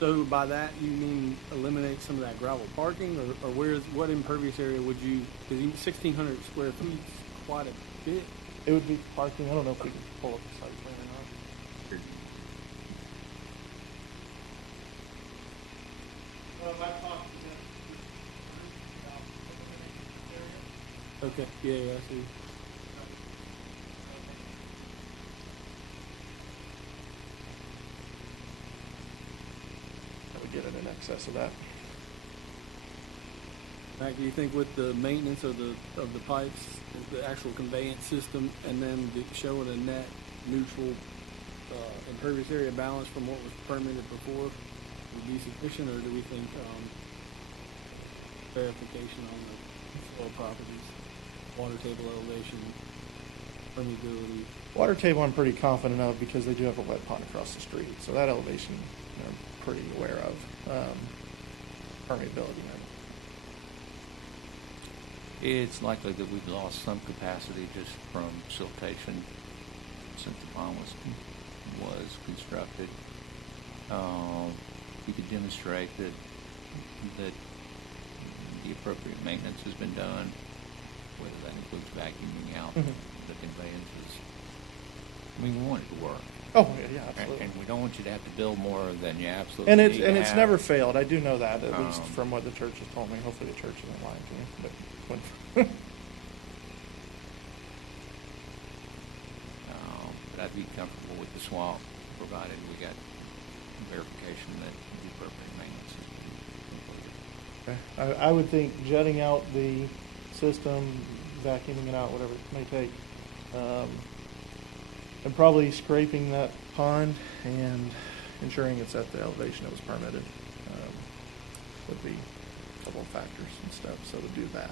So by that, you mean eliminate some of that gravel parking, or what impervious area would you, because 1,600 square feet is quite a bit. It would be parking. I don't know if we can pull up the site plan or not. Okay, yeah, I see. I would get it in excess of that. Mac, do you think with the maintenance of the pipes, the actual conveyance system, and then showing a net neutral impervious area balance from what was permitted before would be sufficient, or do we think verification on the soil properties, water table elevation, permeability? Water table I'm pretty confident of because they do have a wet pond across the street, so that elevation I'm pretty aware of. Permeability, It's likely that we've lost some capacity just from siltation since the pond was constructed. We could demonstrate that the appropriate maintenance has been done, whether that includes vacuuming out the conveyances. I mean, we want it to work. Oh, yeah, absolutely. And we don't want you to have to build more than you absolutely And need to it's have. never failed. I do know that, at least from what the church has told me. Hopefully the church isn't lying to me. But but I'd be comfortable with the swap, provided we got verification that the appropriate maintenance is completed. okay. I would think jetting out the system, vacuuming it out, whatever it may take, and probably scraping that pond and ensuring it's at the elevation that was permitted would be a couple of factors and steps. So to do that.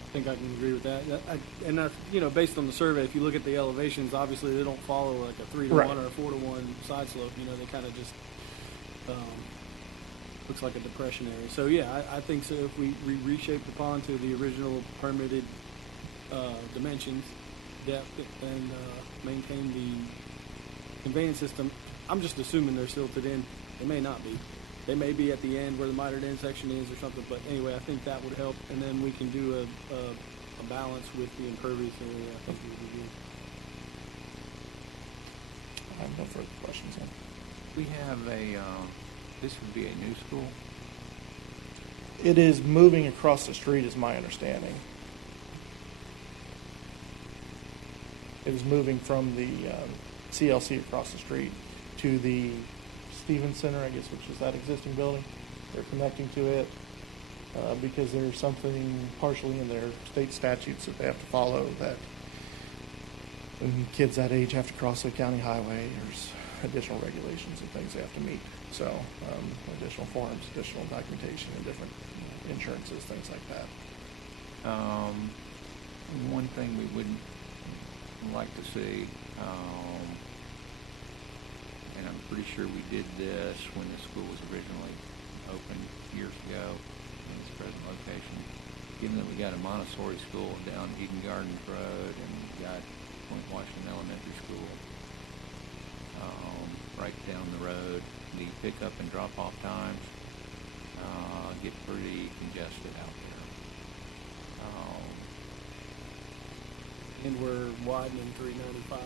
I think I can agree with that. Based on the survey, if you look at the elevations, obviously they don't follow like a 3-to-1 or a 4-to-1 side slope. They kind of just looks like a depression area. So yeah, I think so. If we reshape the pond to the original permitted dimensions, depth, and maintain the conveyance system I'm just assuming they're silted in. They may not be. They may be at the end where the mitered in section is or something, but anyway, I think that would help, and then we can do a balance with the impervious area. I think it would be good. I have no further questions then. We have this would be a new school? It is moving across the street, is my understanding. It is moving from the CLC across the street to the Stevens Center, I guess, which is that existing building. They're connecting to it because there's something partially in their state statutes that they have to follow, that when kids that age have to cross the county highway, there's additional regulations and things they have to meet. So additional forms, additional documentation, and different insurances, things like that. One thing we would like to see, and I'm pretty sure we did this when the school was originally opened years ago in its present location. Given that we got a Montessori school down Eden Gardens Road and we got Point Washington Elementary School right down the road, the pickup and drop-off times get pretty congested out there. And we're widening 395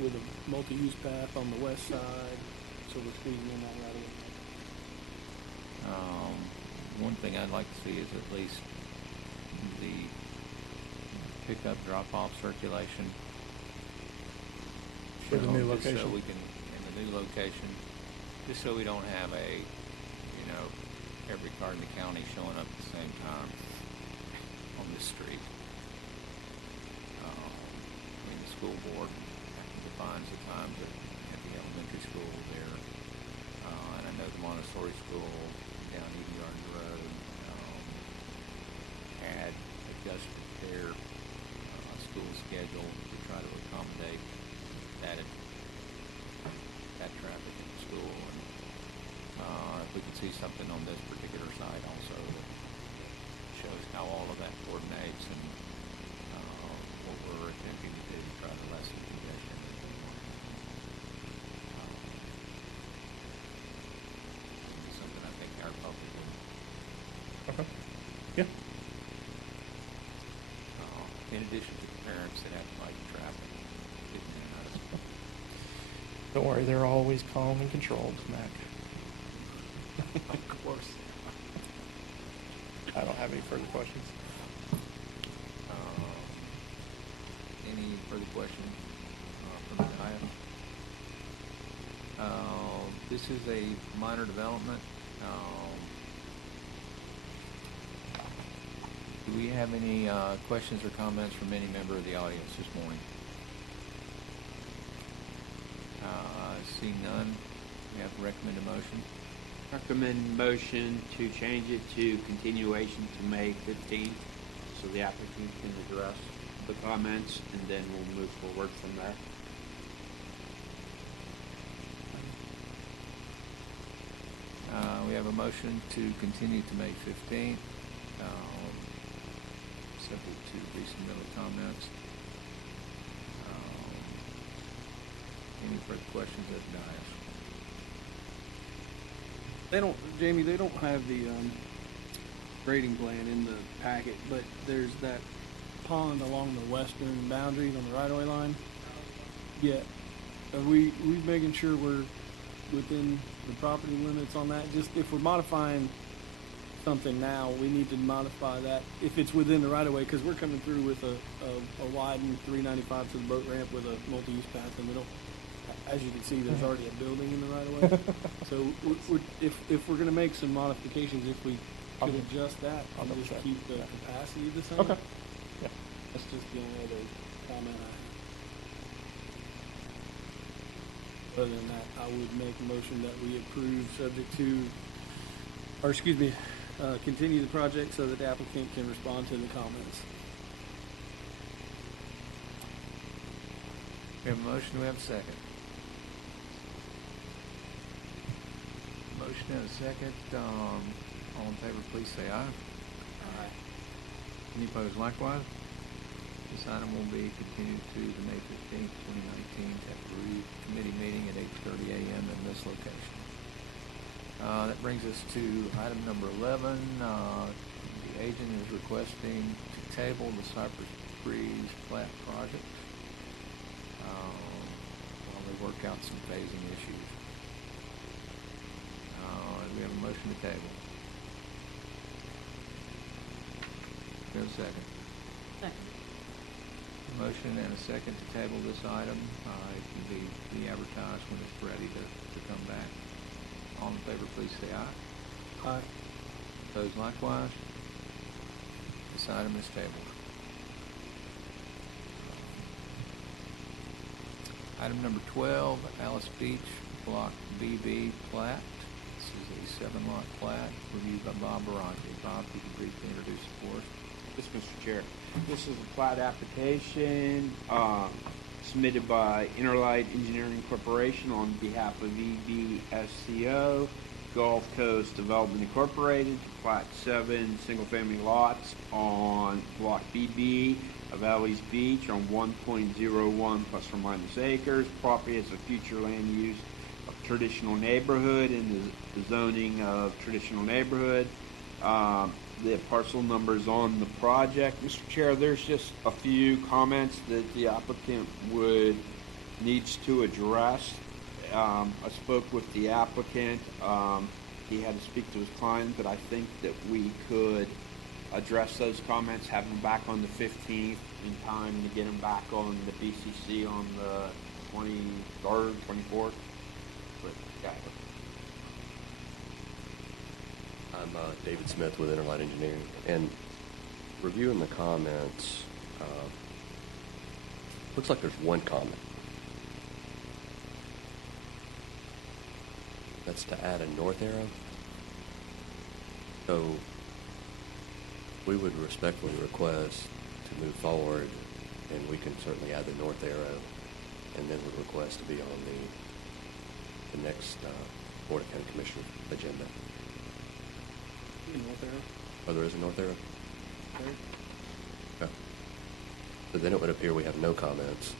with a multi-use path on the west side, so we're squeezing in that right away. One thing I'd like to see is at least the pickup drop-off circulation. For the new Just location. so we can, in the new location, just so we don't have every car in the county showing up at the same time on the street. The school board defines the times at the elementary school there. And I know the Montessori school down Eden Gardens Road had adjusted their school schedule to try to accommodate that traffic in the school. And if we could see something on this particular side also that shows how all of that coordinates and what we're attempting to do to try to lessen congestion. Something I think our public would. Okay. Yeah. In addition to the parents that have to fight the traffic, getting in and out of school. Don't worry, they're always calm and controlled, Mac. Of course. I don't have any further questions. Any further questions from the dais? This is a minor development. Do we have any questions or comments from any member of the audience this morning? Seeing none, we have to recommend a motion. Recommend motion to change it to continuation to May 15th, so the applicant can address the comments, and then we'll move forward from there. We have a motion to continue to May 15th, subject to resubmittal comments. Any further questions of the dais? They don't, Jamie, they don't have the grading plan in the packet, but there's that pond along the western boundaries on the right-of-way line. Yeah. Are we making sure we're within the property limits on that? Just if we're modifying something now, we need to modify that if it's within the right-of-way, because we're coming through with a widened 395 to the boat ramp with a multi-use path in the middle. As you can see, there's already a building in the right-of-way. So if we're going to make some modifications, if we could adjust that and just keep the capacity the same. Okay. Yeah. That's just the only other comment I have. Other than that, I would make a motion that we approve subject to, or excuse me, continue the project so that the applicant can respond to the comments. We have a motion, we have a second. Motion and a second. All in favor, please say aye. Aye. Any opposed likewise? This item will be continued to the May 15th, 2019 at the committee meeting at 8:30 a.m. That brings us to item number 11. The agent is requesting to table the Cypress Breeze plat project while they work out some phasing issues. Do we have a motion to table? Do we have a second? Second. Motion and a second to table this item. It can be advertised when it's ready to come back. All in favor, please say aye. Aye. Opposed likewise. This item is tabled. Item number 12, Alice Beach Block BB plat. This is a 7-lot plat reviewed by Bob Baranji. Bob, if you could briefly introduce it for us. Yes, Mr. Chair. This is a plat application submitted by Interlight Engineering Corporation on behalf of EBSCO, Gulf Coast Development Incorporated, to plat 7 single-family lots on Block BB of Alice Beach on 1.01 plus or minus acres. Property has a future land use of traditional neighborhood in the zoning of traditional neighborhood. The parcel numbers on the project. Mr. Chair, there's just a few comments that the applicant needs to address. I spoke with the applicant. He had to speak to his client, but I think that we could address those comments, have them back on the 15th in time to get them back on the BCC on the 23rd, 24th. But, yeah. I'm David Smith with Interlight Engineering, and reviewing the comments, looks like there's one comment. That's to add a north arrow. So we would respectfully request to move forward, and we can certainly add the north arrow, and then would request to be on the next Board of County Commissioner agenda. North arrow? Oh, there is a north arrow? Okay. Okay. So then it would appear we have no comments.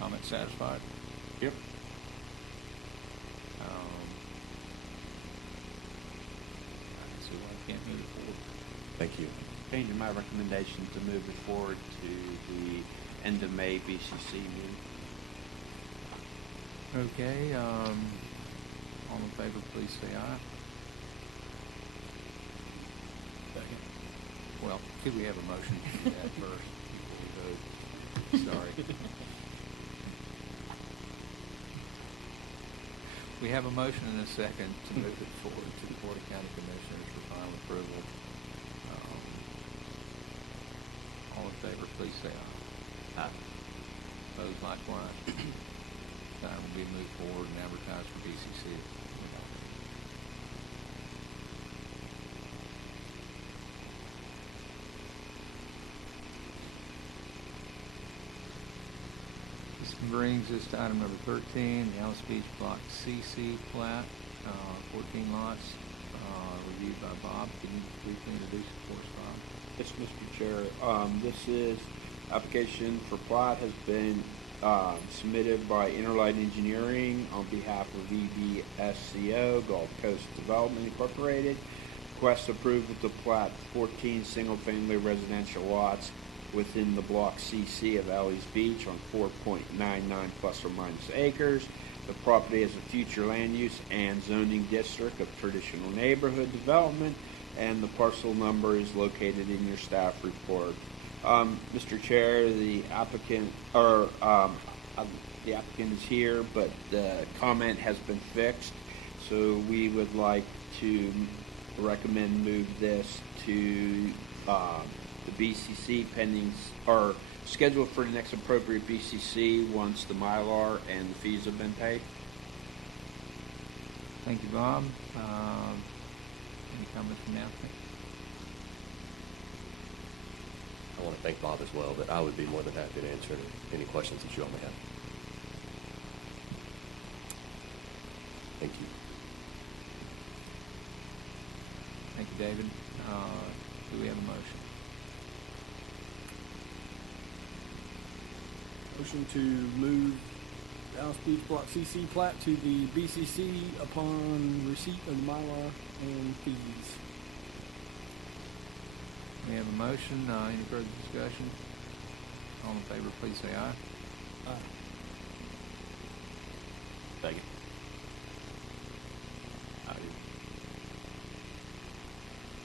Comment satisfied? Yep. I can see why I can't move it forward. Thank you. Changing my recommendation to move it forward to the end of May BCC meeting. Okay, all in favor, please say aye. Second. Well, could we have a motion to do that first before we vote? Sorry. We have a motion and a second to move it forward to the Board of County Commissioners for final approval. All in favor, please say aye. Aye. Opposed likewise. Time will be moved forward and advertised for BCC. This brings us to item number 13, the Alice Beach Block CC plat, 14 lots, reviewed by Bob. Can you briefly introduce it for us, Bob? Yes, Mr. Chair. This is application for plat has been submitted by Interlight Engineering on behalf of EBSCO, Gulf Coast Development Incorporated. Request approval to plat 14 single-family residential lots within the Block CC of Alice Beach on 4.99 plus or minus acres. The property has a future land use and zoning district of traditional neighborhood development, and the parcel number is located in your staff report. Mr. Chair, the applicant is here, but the comment has been fixed, so we would like to recommend move this to the BCC pending or scheduled for the next appropriate BCC once the Mylar and the fees have been paid. Thank you, Bob. Any comments from the applicant? I want to thank Bob as well, but I would be more than happy to answer any questions that you all may have. Thank you. Thank you, David. Do we have a motion? Motion to move Dallas Beach Block CC plat to the BCC upon receipt of the Mylar and fees. We have a motion. Any further discussion? All in favor, please say aye. Aye. Second.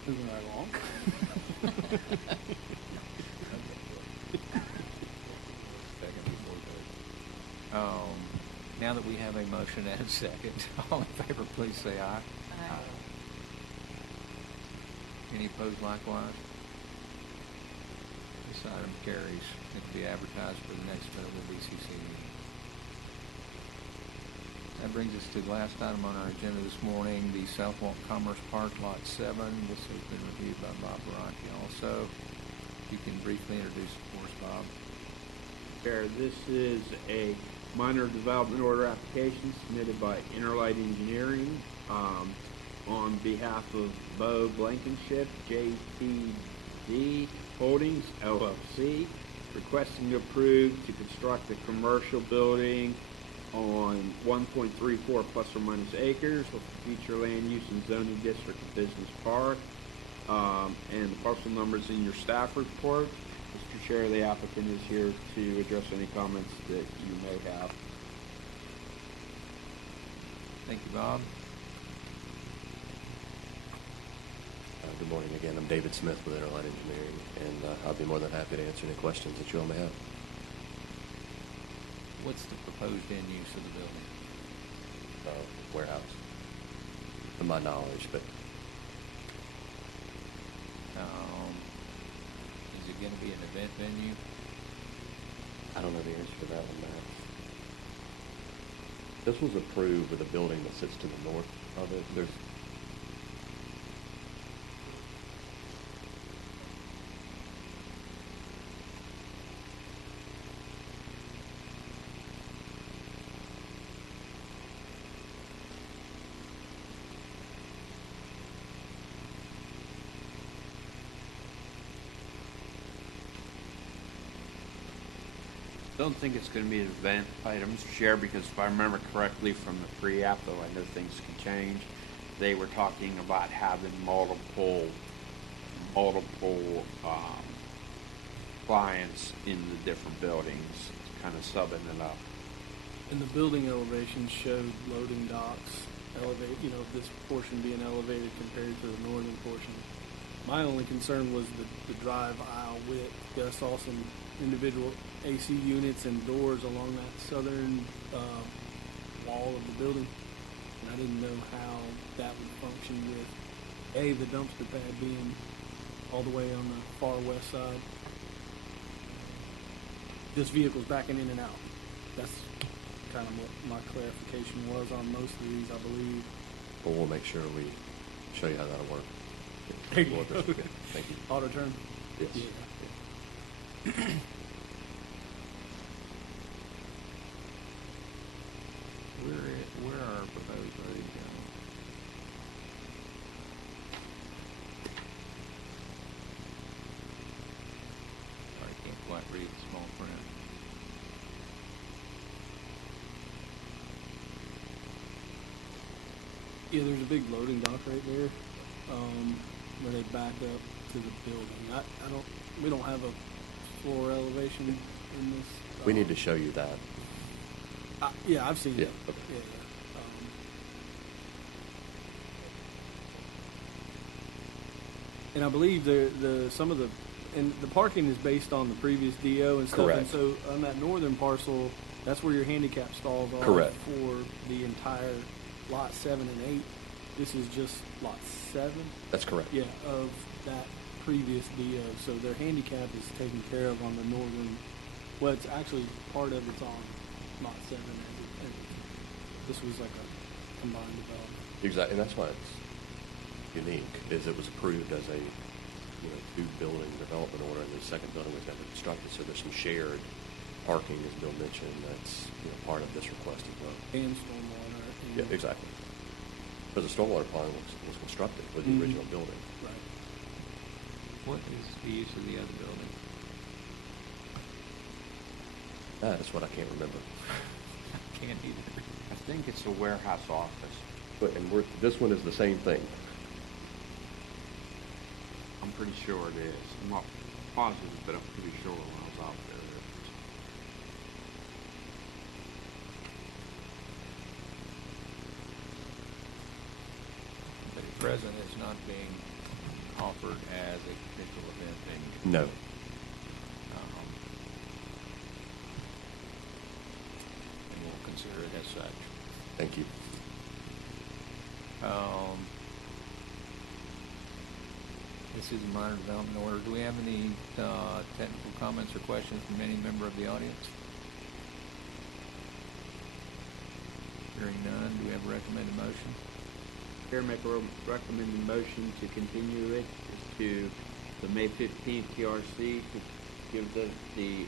Moving right along. Now that we have a motion and a second, all in favor, please say aye. Aye. Any opposed likewise? This item carries. It will be advertised for the next available BCC meeting. That brings us to the last item on our agenda this morning, the Southwalk Commerce Park Lot 7. This has been reviewed by Bob Baraki also. You can briefly introduce it for us, Bob. Chair, this is a minor development order application submitted by Interlight Engineering on behalf of Bo Blankenship, JTD Holdings, LLC, requesting approved to construct a commercial building on 1.34 plus or minus acres with future land use and zoning district of business park. And the parcel numbers in your staff report. Mr. Chair, the applicant is here to address any comments that you may have. Thank you, Bob. Good morning again. I'm David Smith with Interlight Engineering, and I'll be more than happy to answer any questions that you all may have. What's the proposed end use of the building? Warehouse, to my knowledge, but Is it going to be an event venue? I don't know the answer to that one, Matt. This was approved with a building that sits to the north of it. There's Don't think it's going to be an event item, Mr. Chair, because if I remember correctly from the pre-app, though I know things can change, they were talking about having multiple clients in the different buildings, kind of subbing it up. And the building elevations showed loading docks, this portion being elevated compared to the northern portion. My only concern was the drive aisle width. I saw some individual AC units and doors along that southern wall of the building, and I didn't know how that would function with the dumpster pad being all the way on the far west side. This vehicle's backing in and out. That's kind of what my clarification was on most of these, I believe. But we'll make sure we show you how that'll work. There you go. Thank you. Auto turn? Yes. Yeah. Where are our proposed roads going? Sorry, I can't quite read the small print. Yeah, there's a big loading dock right there, where they back up to the building. We don't have a floor elevation in this. We need to show you that. Yeah, I've seen it. Okay. Yeah. And I believe some of the parking is based on the previous DO and stuff. Correct. And so on that northern parcel, that's where your handicap stalls are. Correct. For the entire lot 7 and 8. This is just lot 7. That's correct. Yeah, of that previous DO. So their handicap is taken care of on the northern. Well, it's actually part of it's on lot 7. And this was like a combined development. Exactly, and that's why it's unique, is it was approved as a, two-building development order, and the second building was never constructed, so there's some shared parking, as Bill mentioned, that's, part of this request as well. And stormwater. Yeah, exactly. Because the stormwater pond was constructed with the original building. Right. What is the use of the other building? That's what I can't remember. Can't either. I think it's a warehouse office. But, and this one is the same thing. I'm pretty sure it is. I'm not positive, but I'm pretty sure when I was out there. But at present, it's not being offered as a potential event venue. No. And we'll consider it as such. Thank you. This is a minor development order. Do we have any technical comments or questions from any member of the audience? Hearing none, do we have a recommended motion? Chair, make a recommended motion to continue it to the May 15th PRC to give the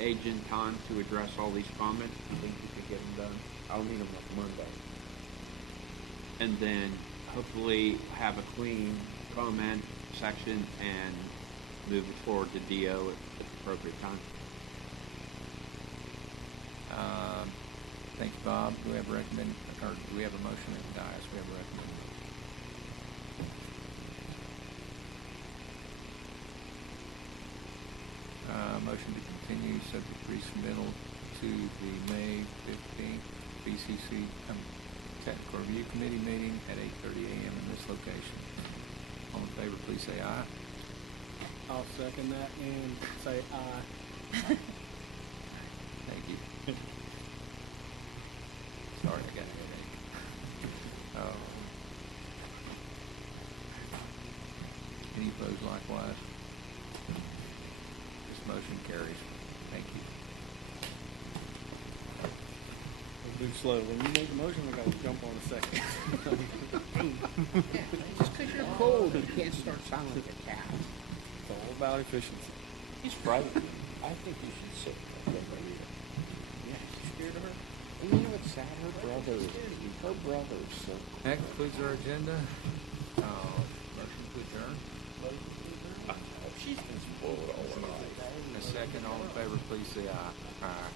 agent time to address all these comments. I think we could get them done. I'll need them like Monday. And then hopefully have a clean comment section and move it forward to DO at the appropriate time. Thank you, Bob. Do we have a recommended, or do we have a motion at the dais? We have a recommended. Motion to continue subject to resubmittal to the May 15th BCC Technical Review Committee meeting at 8:30 a.m. in this location. All in favor, please say aye. I'll second that and say aye. Thank you. Sorry, I got a headache. Any opposed likewise? This motion carries. Thank you. Move slow. When you make a motion, I gotta jump on a second. Just because you're cold, you can't start sounding like a cat. It's all about efficiency. He's frightened. I think you should sit right there. Yeah, you scared of her? And you know what's sad? Her brother. So That concludes our agenda. Motion to adjourn. she's been spoiled all her life. A second, all in favor, please say aye. Aye.